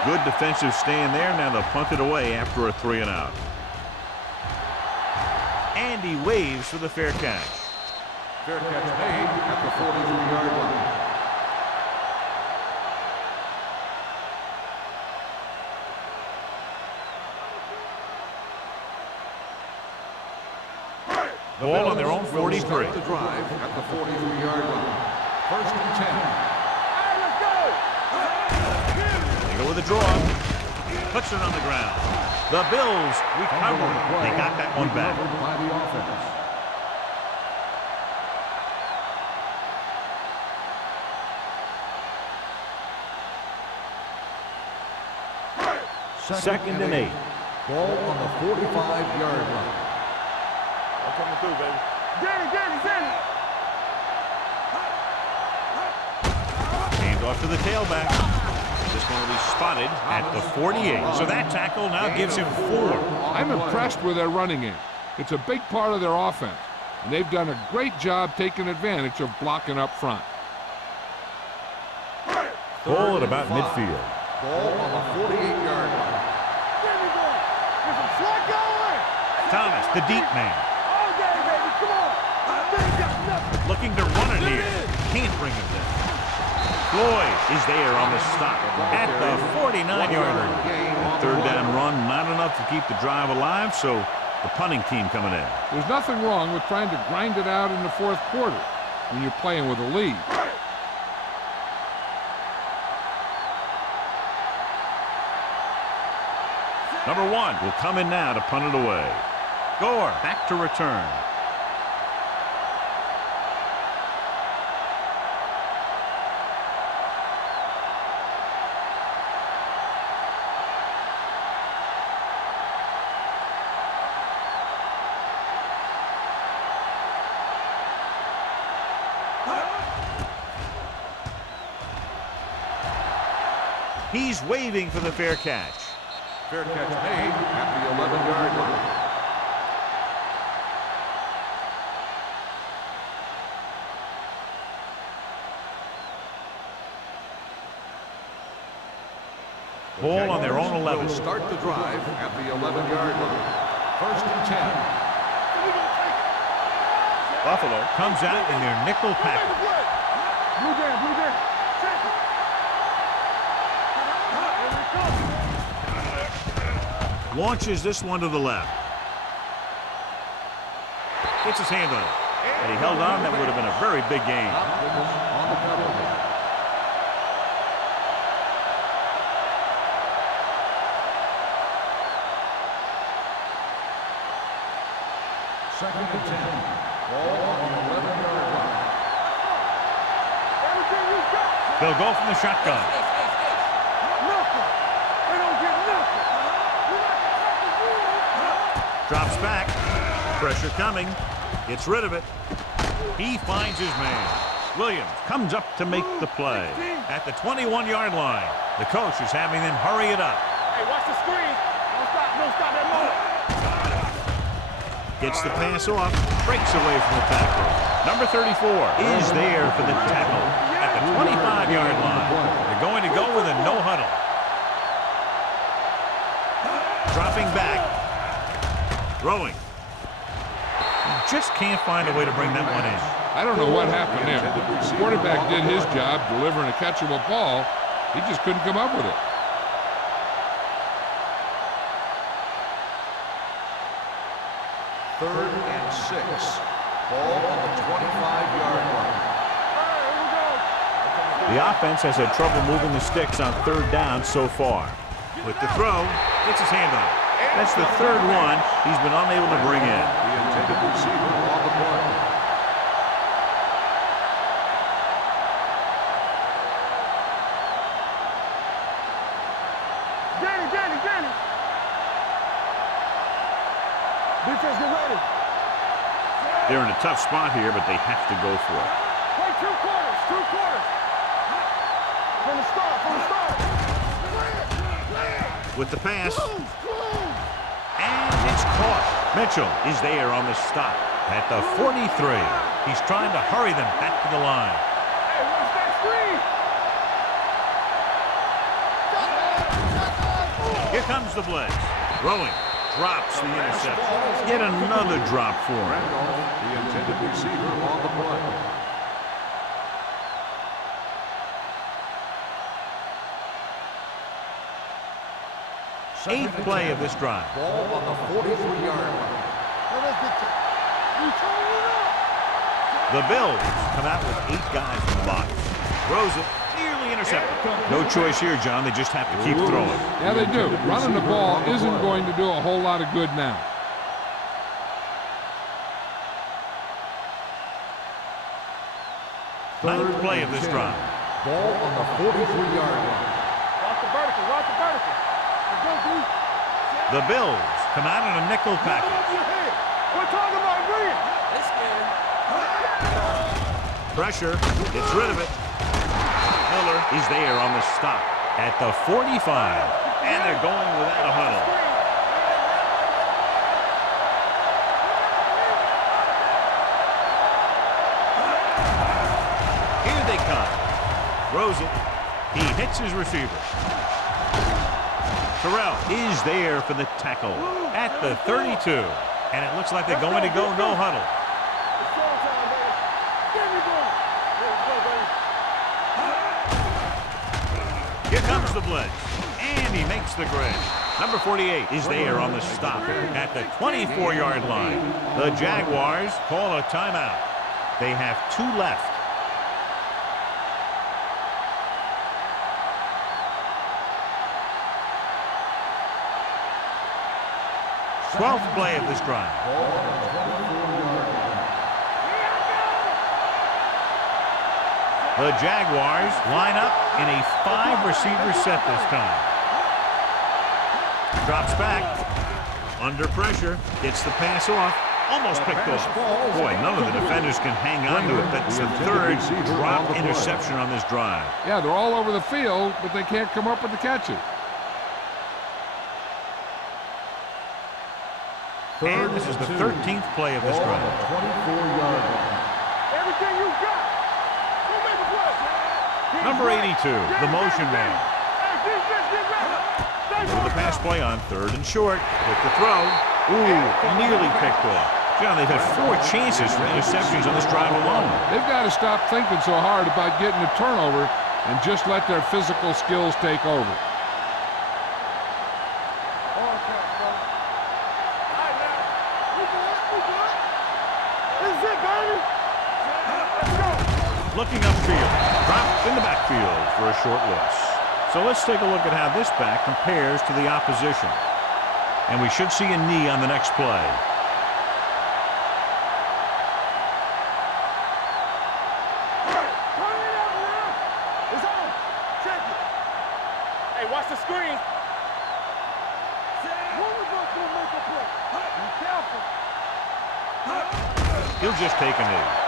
Good defensive stand there. Now they'll punt it away after a 3-and-out. And he waves for the fair catch. Fair catch made at the 43-yard line. Ball on their own 43. Start the drive at the 43-yard line. 1st and 10. They go with a draw. Puts it on the ground. The Bills recover. They got that one back. By the offense. Second and 8. Ball on the 45-yard line. I'm coming through, baby. Danny. Hand off to the tailback. This one will be spotted at the 48. So that tackle now gives him 4. I'm impressed with their running game. It's a big part of their offense, and they've done a great job taking advantage of blocking up front. Ball at about midfield. Ball on the 48-yard line. Thomas, the deep man. All day, baby. Come on. Looking to run it here. Can't bring him down. Floyd is there on the stop at the 49-yard line. 3rd down run, not enough to keep the drive alive, so the punting team coming in. There's nothing wrong with trying to grind it out in the 4th quarter when you're playing with a lead. Number 1 will come in now to punt it away. Gore back to return. He's waving for the fair catch. Fair catch made at the 11-yard line. Ball on their own 11. Start the drive at the 11-yard line. First and 10. Buffalo comes out in their nickel package. Blue jam, blue jam. Check it. Launches this one to the left. Gets his hand on it. And he held on. That would have been a very big gain. On the cover. Second and 10. Ball on the 11-yard line. Everything you got. They'll go from the shotgun. Nothing. They don't get nothing. Drops back. Pressure coming. Gets rid of it. He finds his man. Williams comes up to make the play. At the 21-yard line, the coach is having them hurry it up. Hey, watch the screen. Don't stop that moment. Gets the pass off. Breaks away from the tackle. Number 34 is there for the tackle. At the 25-yard line, they're going to go with a no huddle. Dropping back. Throwing. Just can't find a way to bring that one in. I don't know what happened there. The quarterback did his job delivering a catchable ball. He just couldn't come up with it. Third and 6. Ball on the 25-yard line. The offense has had trouble moving the sticks on third down so far. With the throw, gets his hand on it. That's the third one he's been unable to bring in. The intended receiver on the play. Danny. Defense, get ready. They're in a tough spot here, but they have to go for it. Play two quarters. From the start. With the pass. And it's caught. Mitchell is there on the stop at the 43. He's trying to hurry them back to the line. Hey, watch that screen. Here comes the blitz. Throwing. Drops the interception. Yet another drop for him. Randolph, the intended receiver on the play. Eighth play of this drive. Ball on the 43-yard line. The Bills come out with 8 guys in the box. Throws it. Nearly intercepted. No choice here, John. They just have to keep throwing. Yeah, they do. Running the ball isn't going to do a whole lot of good now. Ninth play of this drive. Ball on the 43-yard line. Watch the vertical. Let's go, dude. The Bills come out in a nickel package. We're talking about brilliant. Pressure. Gets rid of it. Miller is there on the stop at the 45. And they're going without a huddle. Here they come. Throws it. He hits his receiver. Terrell is there for the tackle at the 32. And it looks like they're going to go no huddle. Here comes the blitz. And he makes the grade. Number 48 is there on the stop at the 24-yard line. The Jaguars call a timeout. They have 2 left. 12th play of this drive. The Jaguars line up in a 5-receiver set this time. Drops back. Under pressure. Gets the pass off. Almost picked off. Boy, none of the defenders can hang on to it. That's the 3rd drop interception on this drive. Yeah, they're all over the field, but they can't come up with the catches. And this is the 13th play of this drive. 24-yard line. Everything you got. Go make a play. Number 82, the motion man. Hey, defense, get ready. With the pass play on 3rd and short. With the throw, Ooh, nearly picked off. John, they've had 4 chances for interceptions on this drive alone. They've got to stop thinking so hard about getting a turnover and just let their physical skills take over. Looking upfield, dropped in the backfield for a short loss. So let's take a look at how this back compares to the opposition. And we should see a knee on the next play. Hey, watch the screen. He'll just take a knee.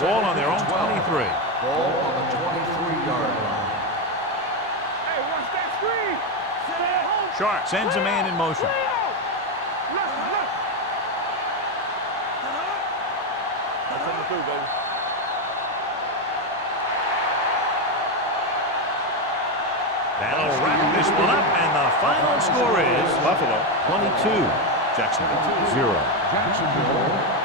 Ball on their own 23. Ball on the 23-yard line. Hey, watch that screen. Sharp sends a man in motion. Coming through, baby. That'll wrap this one up, and the final score is Buffalo 22, Jacksonville 0. Jacksonville.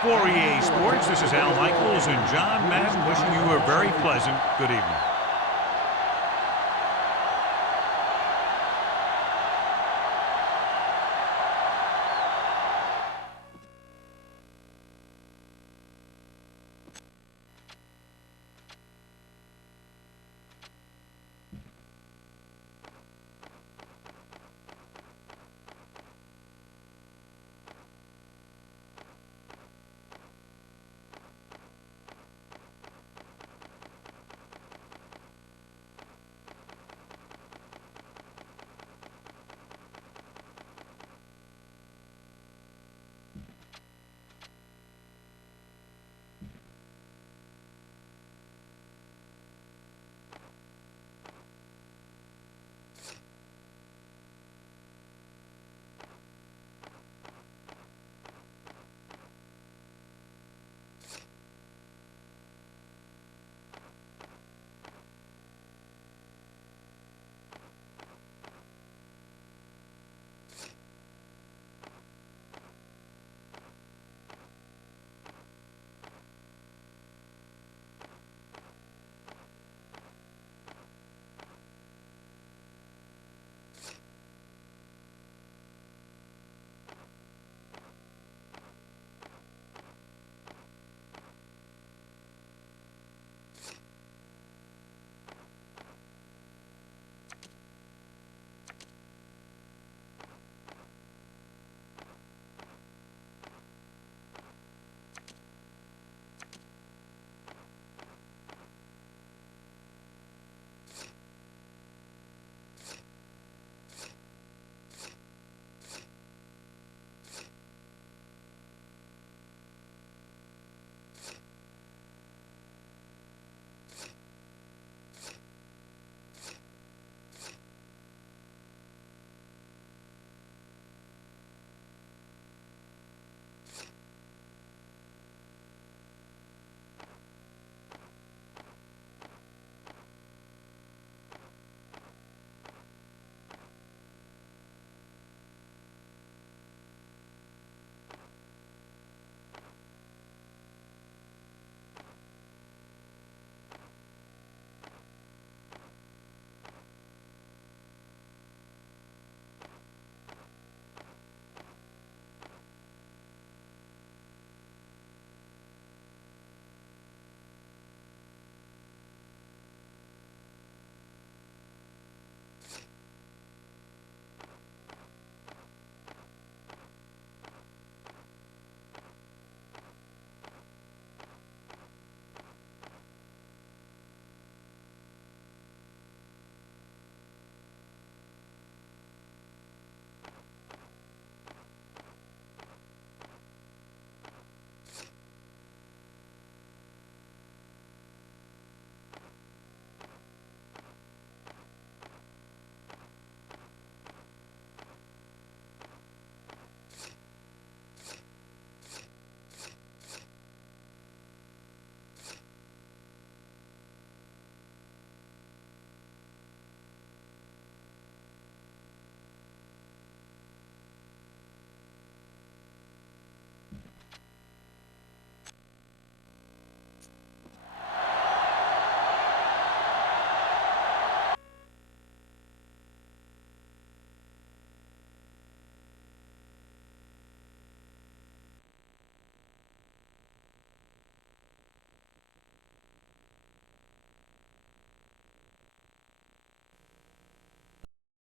For EA Sports, this is Al Michaels and John Madden wishing you a very pleasant good evening.